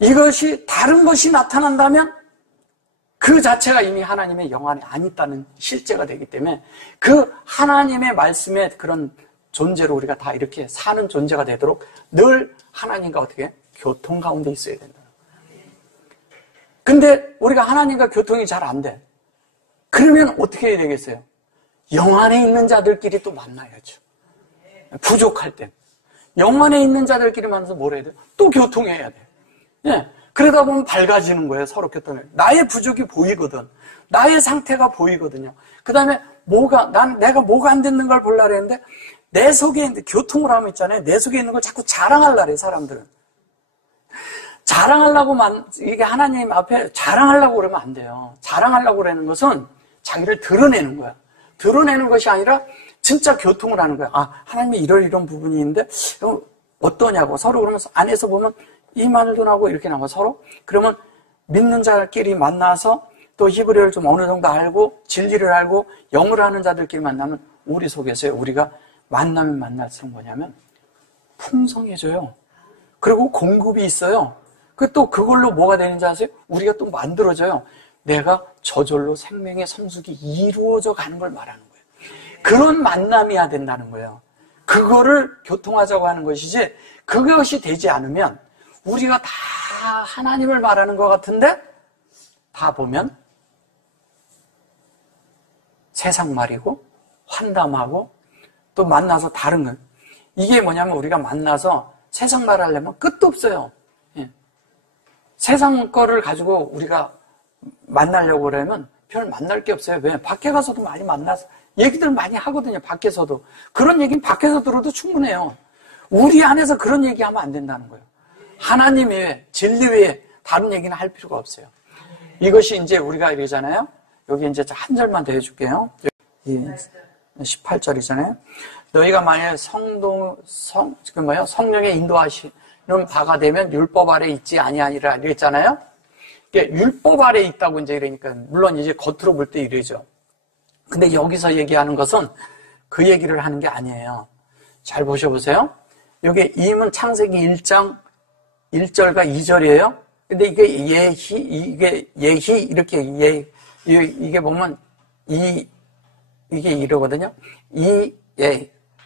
이것이 다른 것이 나타난다면 그 자체가 이미 하나님의 영 안에 안 있다는 실제가 되기 때문에 그 하나님의 말씀의 그런 존재로 우리가 다 이렇게 사는 존재가 되도록 늘 하나님과 어떻게 교통 가운데 있어야 된다. 근데 우리가 하나님과 교통이 잘 안 돼. 그러면 어떻게 해야 되겠어요? 영 안에 있는 자들끼리 또 만나야죠. 부족할 땐. 영 안에 있는 자들끼리 만나서 뭘 해야 돼요? 또 교통해야 돼요. 예. 그러다 보면 밝아지는 거예요. 서로 교통을. 나의 부족이 보이거든. 나의 상태가 보이거든요. 그 다음에 내가 뭐가 안 됐는 걸 보려고 했는데 내 속에 있는, 교통을 하면 있잖아요. 내 속에 있는 걸 자꾸 자랑하려고 해요, 사람들은. 이게 하나님 앞에 자랑하려고 그러면 안 돼요. 자랑하려고 그러는 것은 자기를 드러내는 거야. 드러내는 것이 아니라 진짜 교통을 하는 거야. 아, 하나님이 이런 부분이 있는데, 어떠냐고. 서로 그러면서 안에서 보면 이 말도 나고 이렇게 나와 서로. 그러면 믿는 자들끼리 만나서 또 히브리어를 좀 어느 정도 알고 진리를 알고 영어를 하는 자들끼리 만나면 우리 속에서 우리가 만나면 만날수록 뭐냐면 풍성해져요. 그리고 공급이 있어요. 또 그걸로 뭐가 되는지 아세요? 우리가 또 만들어져요. 내가 저절로 생명의 성숙이 이루어져 가는 걸 말하는 거예요. 그런 만남이어야 된다는 거예요. 그거를 교통하자고 하는 것이지 그것이 되지 않으면 우리가 다 하나님을 말하는 것 같은데 다 보면 세상 말이고 환담하고 또 만나서 다른 거. 이게 뭐냐면 우리가 만나서 세상 말하려면 끝도 없어요. 예. 세상 거를 가지고 우리가 만나려고 그러면 별 만날 게 없어요. 왜? 밖에 가서도 많이 만나서 얘기들 많이 하거든요. 밖에서도. 그런 얘기는 밖에서 들어도 충분해요. 우리 안에서 그런 얘기하면 안 된다는 거예요. 하나님 외에, 진리 외에 다른 얘기는 할 필요가 없어요. 이것이 이제 우리가 이러잖아요. 여기 이제 한 절만 더 해줄게요. 18절이잖아요. 너희가 만약에 성령의 인도하시는 바가 되면 율법 아래 있지 아니하니라 이랬잖아요. 율법 아래 있다고 이제 이러니까 물론 이제 겉으로 볼 때 이러죠. 근데 여기서 얘기하는 것은 그 얘기를 하는 게 아니에요. 잘 보셔보세요. 여기 임은 창세기 1장 1절과 2절이에요. 근데 이게 예희 이렇게 이게 보면 이게 이러거든요.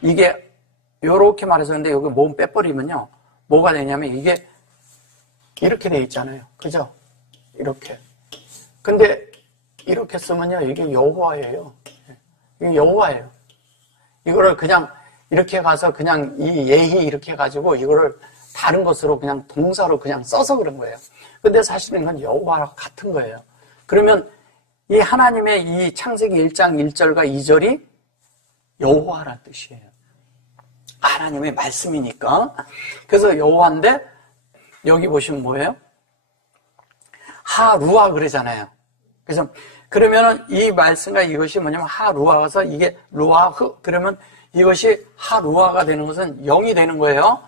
이게 요렇게 말해서 근데 여기 몸 빼버리면요. 뭐가 되냐면 이게 이렇게 돼 있잖아요. 그죠? 이렇게. 근데 이렇게 쓰면요. 이게 여호와예요. 이게 여호와예요. 이거를 그냥 이렇게 가서 그냥 이 예희 이렇게 가지고 이거를 다른 것으로 그냥 동사로 그냥 써서 그런 거예요. 근데 사실은 이건 여호와랑 같은 거예요. 그러면 이 하나님의 이 창세기 1장 1절과 2절이 여호와란 뜻이에요. 하나님의 말씀이니까. 그래서 여호와인데 여기 보시면 뭐예요? 하루아 그러잖아요. 그래서 그러면은 이 말씀과 이것이 뭐냐면 하루아가서 이게 루아흐 그러면 이것이 하루아가 되는 것은 영이 되는 거예요.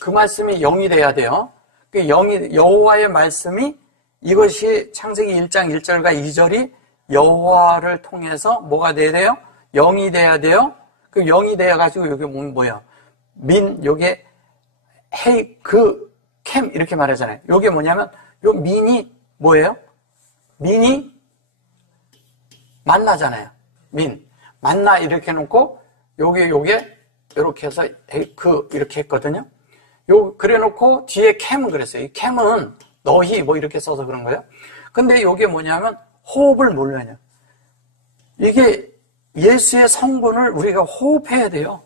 그 말씀이 영이 돼야 돼요. 그 영이 여호와의 말씀이 이것이 창세기 1장 1절과 2절이 여호와를 통해서 뭐가 돼야 돼요? 영이 돼야 돼요. 그 영이 돼야 가지고 여기 뭐야? 요게 캠 이렇게 말하잖아요. 요게 뭐냐면 요 민이 뭐예요? 민이 만나잖아요. 만나 이렇게 해놓고 요게 이렇게 해서 이렇게 했거든요. 그래 놓고 뒤에 캠은 그랬어요. 이 캠은 너희 뭐 이렇게 써서 그런 거예요. 근데 요게 뭐냐면 호흡을 뭘로 하냐. 이게 예수의 성분을 우리가 호흡해야 돼요.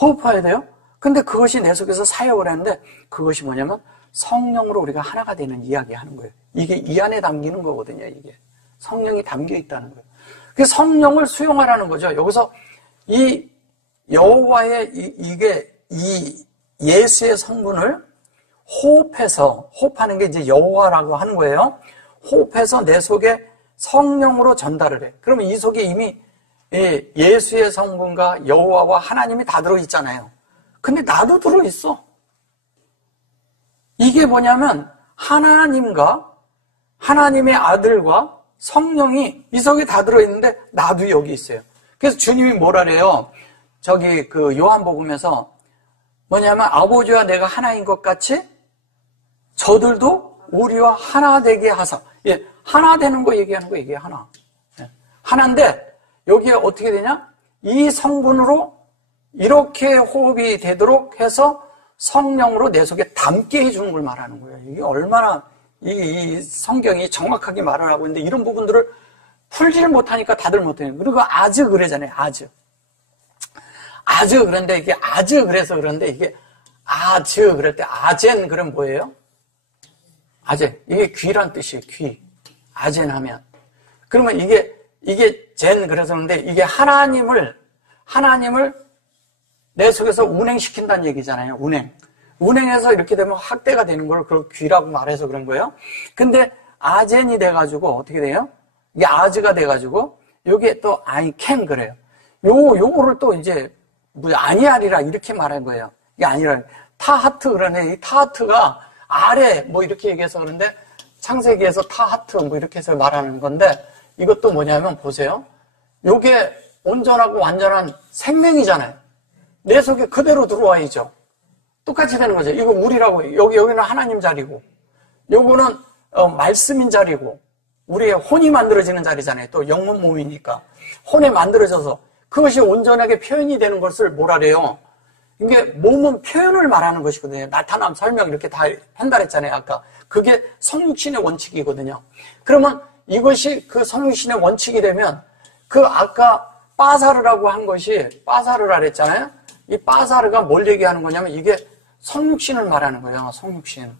호흡해야 돼요. 근데 그것이 내 속에서 사역을 했는데 그것이 뭐냐면 성령으로 우리가 하나가 되는 이야기 하는 거예요. 이게 이 안에 담기는 거거든요. 이게 성령이 담겨 있다는 거예요. 그 성령을 수용하라는 거죠. 여기서 이 여호와의 이 예수의 성분을 호흡하는 게 이제 여호와라고 하는 거예요. 호흡해서 내 속에 성령으로 전달을 해. 그러면 이 속에 이미 예수의 성분과 여호와와 하나님이 다 들어있잖아요. 근데 나도 들어있어. 이게 뭐냐면 하나님과 하나님의 아들과 성령이 이 속에 다 들어있는데 나도 여기 있어요. 그래서 주님이 뭐라 그래요? 그 요한복음에서 뭐냐면 아버지와 내가 하나인 것 같이 저들도 우리와 하나 되게 하사. 예, 하나 되는 거 얘기하는 거 이게 하나. 예, 하나인데 여기에 어떻게 되냐? 이 성분으로 이렇게 호흡이 되도록 해서 성령으로 내 속에 담게 해주는 걸 말하는 거예요. 이게 얼마나 이 성경이 정확하게 말을 하고 있는데 이런 부분들을 풀지를 못하니까 다들 못해요. 그리고 아주 그러잖아요. 아주 그런데 이게 아주 그래서 그런데 이게 아주 그럴 때 아젠 그럼 뭐예요? 아젠 이게 귀란 뜻이에요. 귀 아젠 하면 그러면 이게 젠 그래서 그런데 이게 하나님을 내 속에서 운행시킨다는 얘기잖아요. 운행해서 이렇게 되면 확대가 되는 걸 그 귀라고 말해서 그런 거예요. 근데 아젠이 돼가지고 어떻게 돼요? 이게 아즈가 돼가지고 요게 또 아이캔 그래요. 요거를 또 이제 아니하리라 이렇게 말한 거예요. 이게 아니라 타하트 그러네. 이 타하트가 아래 뭐 이렇게 얘기해서 그런데 창세기에서 타하트 뭐 이렇게 해서 말하는 건데 이것도 뭐냐면 보세요. 요게 온전하고 완전한 생명이잖아요. 내 속에 그대로 들어와야죠. 똑같이 되는 거죠. 이거 물이라고 여기는 하나님 자리고 요거는 말씀인 자리고 우리의 혼이 만들어지는 자리잖아요. 또 영혼 몸이니까 혼에 만들어져서 그것이 온전하게 표현이 되는 것을 뭐라 그래요? 이게 몸은 표현을 말하는 것이거든요. 나타남, 설명 이렇게 다 한다 했잖아요. 아까 그게 성육신의 원칙이거든요. 그러면 이것이 그 성육신의 원칙이 되면 그 아까 빠사르라고 한 것이 빠사르라 그랬잖아요. 이 빠사르가 뭘 얘기하는 거냐면 이게 성육신을 말하는 거예요. 성육신.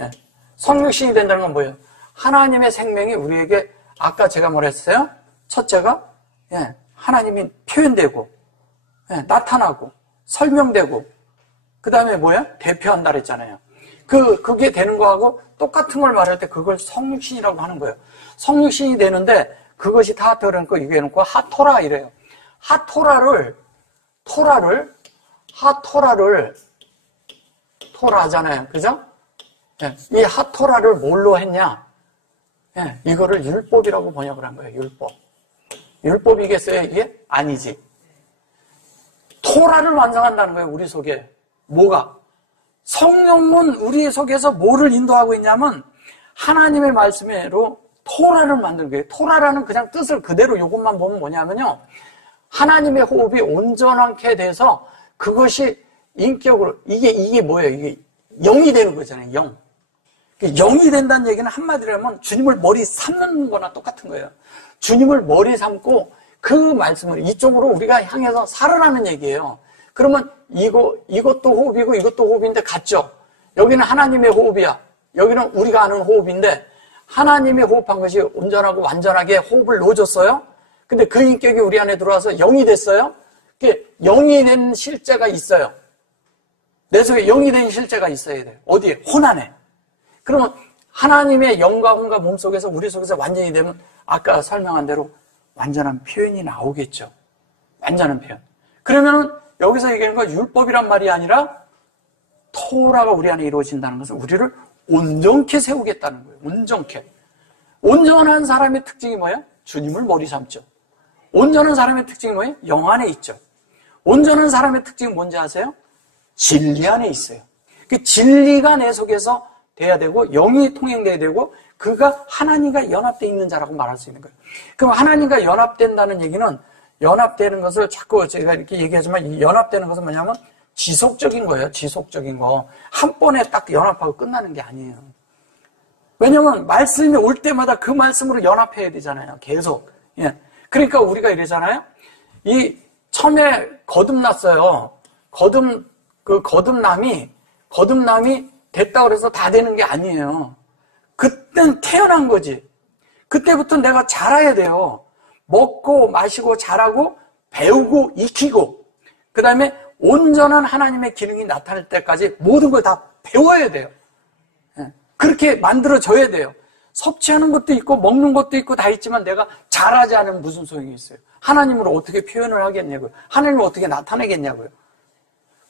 예. 성육신이 된다는 건 뭐예요? 하나님의 생명이 우리에게 아까 제가 뭐라 했어요? 첫째가 하나님이 표현되고 나타나고 설명되고 그 다음에 뭐야? 대표한다 그랬잖아요. 그게 되는 거하고 똑같은 걸 말할 때 그걸 성육신이라고 하는 거예요. 성육신이 되는데 그것이 다 들어놓고 이게 해놓고 하토라 이래요. 토라잖아요. 그죠? 이 하토라를 뭘로 했냐? 이거를 율법이라고 번역을 한 거예요. 율법이겠어요, 이게? 아니지. 토라를 완성한다는 거예요, 우리 속에. 뭐가? 성령은 우리 속에서 뭐를 인도하고 있냐면 하나님의 말씀으로 토라를 만드는 거예요. 토라라는 그냥 뜻을 그대로 이것만 보면 뭐냐면요. 하나님의 호흡이 온전하게 돼서 그것이 인격으로 이게 뭐예요? 이게 영이 되는 거잖아요. 영이 된다는 얘기는 한마디로 하면 주님을 머리 삼는 거나 똑같은 거예요. 주님을 머리 삼고 그 말씀을 이쪽으로 우리가 향해서 살으라는 얘기예요. 그러면 이것도 호흡이고 이것도 호흡인데 같죠? 여기는 하나님의 호흡이야. 여기는 우리가 아는 호흡인데 하나님의 호흡한 것이 온전하고 완전하게 호흡을 넣어줬어요. 근데 그 인격이 우리 안에 들어와서 영이 됐어요. 영이 된 실제가 있어요. 내 속에 영이 된 실제가 있어야 돼요. 어디에? 혼 안에. 그러면 하나님의 영과 혼과 몸 속에서 우리 속에서 완전히 되면 아까 설명한 대로 완전한 표현이 나오겠죠. 완전한 표현. 그러면은 여기서 얘기하는 건 율법이란 말이 아니라 토라가 우리 안에 이루어진다는 것은 우리를 온전케 세우겠다는 거예요. 온전케. 온전한 사람의 특징이 뭐예요? 주님을 머리 삼죠. 온전한 사람의 특징이 뭐예요? 영 안에 있죠. 온전한 사람의 특징이 뭔지 아세요? 진리 안에 있어요. 그 진리가 내 속에서 돼야 되고 영이 통행돼야 되고 그가 하나님과 연합되어 있는 자라고 말할 수 있는 거예요. 그럼 하나님과 연합된다는 얘기는 연합되는 것을 자꾸 제가 이렇게 얘기하지만 이 연합되는 것은 뭐냐면 지속적인 거예요. 지속적인 거. 한 번에 딱 연합하고 끝나는 게 아니에요. 왜냐면 말씀이 올 때마다 그 말씀으로 연합해야 되잖아요. 계속. 예. 그러니까 우리가 이러잖아요. 이 처음에 거듭났어요. 거듭남이 됐다 그래서 다 되는 게 아니에요. 그땐 태어난 거지. 그때부터 내가 자라야 돼요. 먹고 마시고 자라고 배우고 익히고 그 다음에 온전한 하나님의 기능이 나타날 때까지 모든 걸 다 배워야 돼요. 그렇게 만들어져야 돼요. 섭취하는 것도 있고 먹는 것도 있고 다 있지만 내가 잘하지 않으면 무슨 소용이 있어요. 하나님을 어떻게 표현을 하겠냐고요. 하나님을 어떻게 나타내겠냐고요.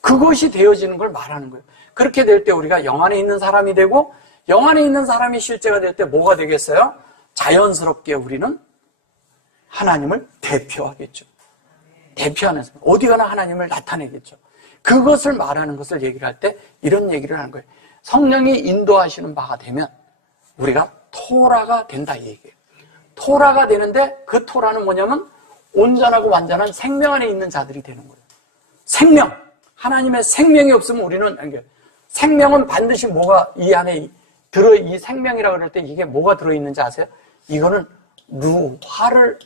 그것이 되어지는 걸 말하는 거예요. 그렇게 될 때 우리가 영 안에 있는 사람이 되고 영 안에 있는 사람이 실제가 될 때 뭐가 되겠어요? 자연스럽게 우리는 하나님을 대표하겠죠. 대표하는 사람. 어디 가나 하나님을 나타내겠죠. 그것을 말하는 것을 얘기를 할 때 이런 얘기를 하는 거예요. 성령이 인도하시는 바가 되면 우리가 토라가 된다 이 얘기예요. 토라가 되는데 그 토라는 뭐냐면 온전하고 완전한 생명 안에 있는 자들이 되는 거예요. 생명. 하나님의 생명이 없으면 우리는 생명은 반드시 뭐가 이 안에 이 생명이라고 그럴 때 이게 뭐가 들어있는지 아세요? 이거는 루화를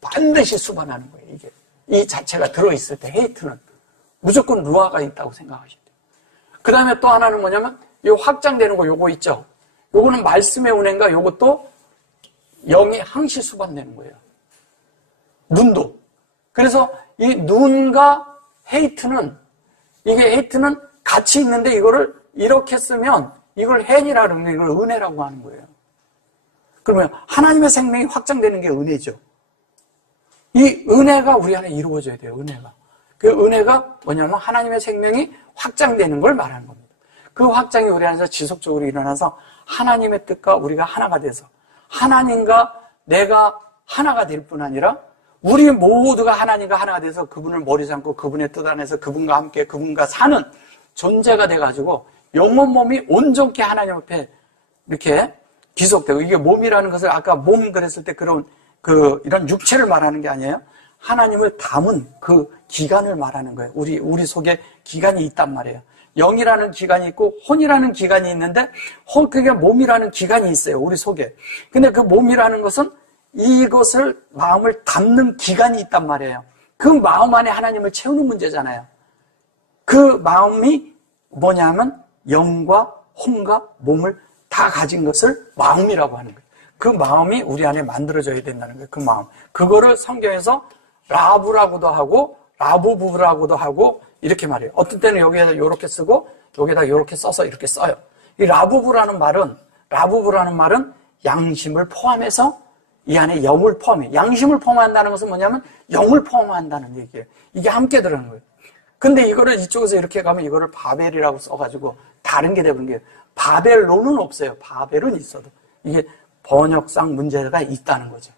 반드시 수반하는 거예요. 이게 이 자체가 들어있을 때 헤이트는 무조건 루화가 있다고 생각하시면 돼요. 그 다음에 또 하나는 뭐냐면 이 확장되는 거 요거 있죠. 요거는 말씀의 은혜인가 요것도 영이 항시 수반되는 거예요. 눈도. 그래서 이 눈과 헤이트는 같이 있는데 이거를 이렇게 쓰면 이걸 헨이라 그러면 이걸 은혜라고 하는 거예요. 그러면 하나님의 생명이 확장되는 게 은혜죠. 이 은혜가 우리 안에 이루어져야 돼요. 은혜가. 그 은혜가 뭐냐면 하나님의 생명이 확장되는 걸 말하는 겁니다. 그 확장이 우리 안에서 지속적으로 일어나서 하나님의 뜻과 우리가 하나가 돼서 하나님과 내가 하나가 될 뿐 아니라 우리 모두가 하나님과 하나가 돼서 그분을 머리 삼고 그분의 뜻 안에서 그분과 함께 그분과 사는 존재가 돼가지고 영혼 몸이 온전케 하나님 앞에 이렇게 기속되고 이게 몸이라는 것을 아까 몸 그랬을 때 이런 육체를 말하는 게 아니에요. 하나님을 담은 그 기관을 말하는 거예요. 우리 속에 기관이 있단 말이에요. 영이라는 기관이 있고 혼이라는 기관이 있는데 그게 몸이라는 기관이 있어요. 우리 속에. 근데 그 몸이라는 것은 이것을 마음을 담는 기관이 있단 말이에요. 그 마음 안에 하나님을 채우는 문제잖아요. 그 마음이 뭐냐면 영과 혼과 몸을 다 가진 것을 마음이라고 하는 거예요. 그 마음이 우리 안에 만들어져야 된다는 거예요. 그 마음. 그거를 성경에서 라브라고도 하고 라부부라고도 하고 이렇게 말해요. 어떤 때는 여기에다 이렇게 쓰고 여기에다 이렇게 써서 이렇게 써요. 이 라부부라는 말은 양심을 포함해서 이 안에 영을 포함해. 양심을 포함한다는 것은 뭐냐면 영을 포함한다는 얘기예요. 이게 함께 들어가는 거예요. 근데 이거를 이쪽에서 이렇게 가면 이거를 바벨이라고 써가지고 다른 게 되는 게 바벨론은 없어요. 바벨은 있어도 이게 번역상 문제가 있다는 거죠.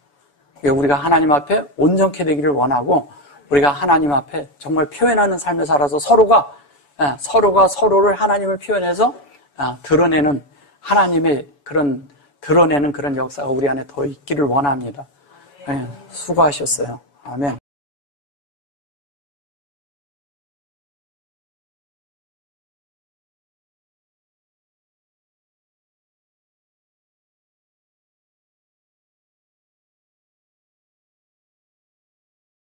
우리가 하나님 앞에 온전케 되기를 원하고 우리가 하나님 앞에 정말 표현하는 삶을 살아서 서로가 서로를 하나님을 표현해서 드러내는 하나님의 드러내는 그런 역사가 우리 안에 더 있기를 원합니다. 수고하셨어요. 아멘.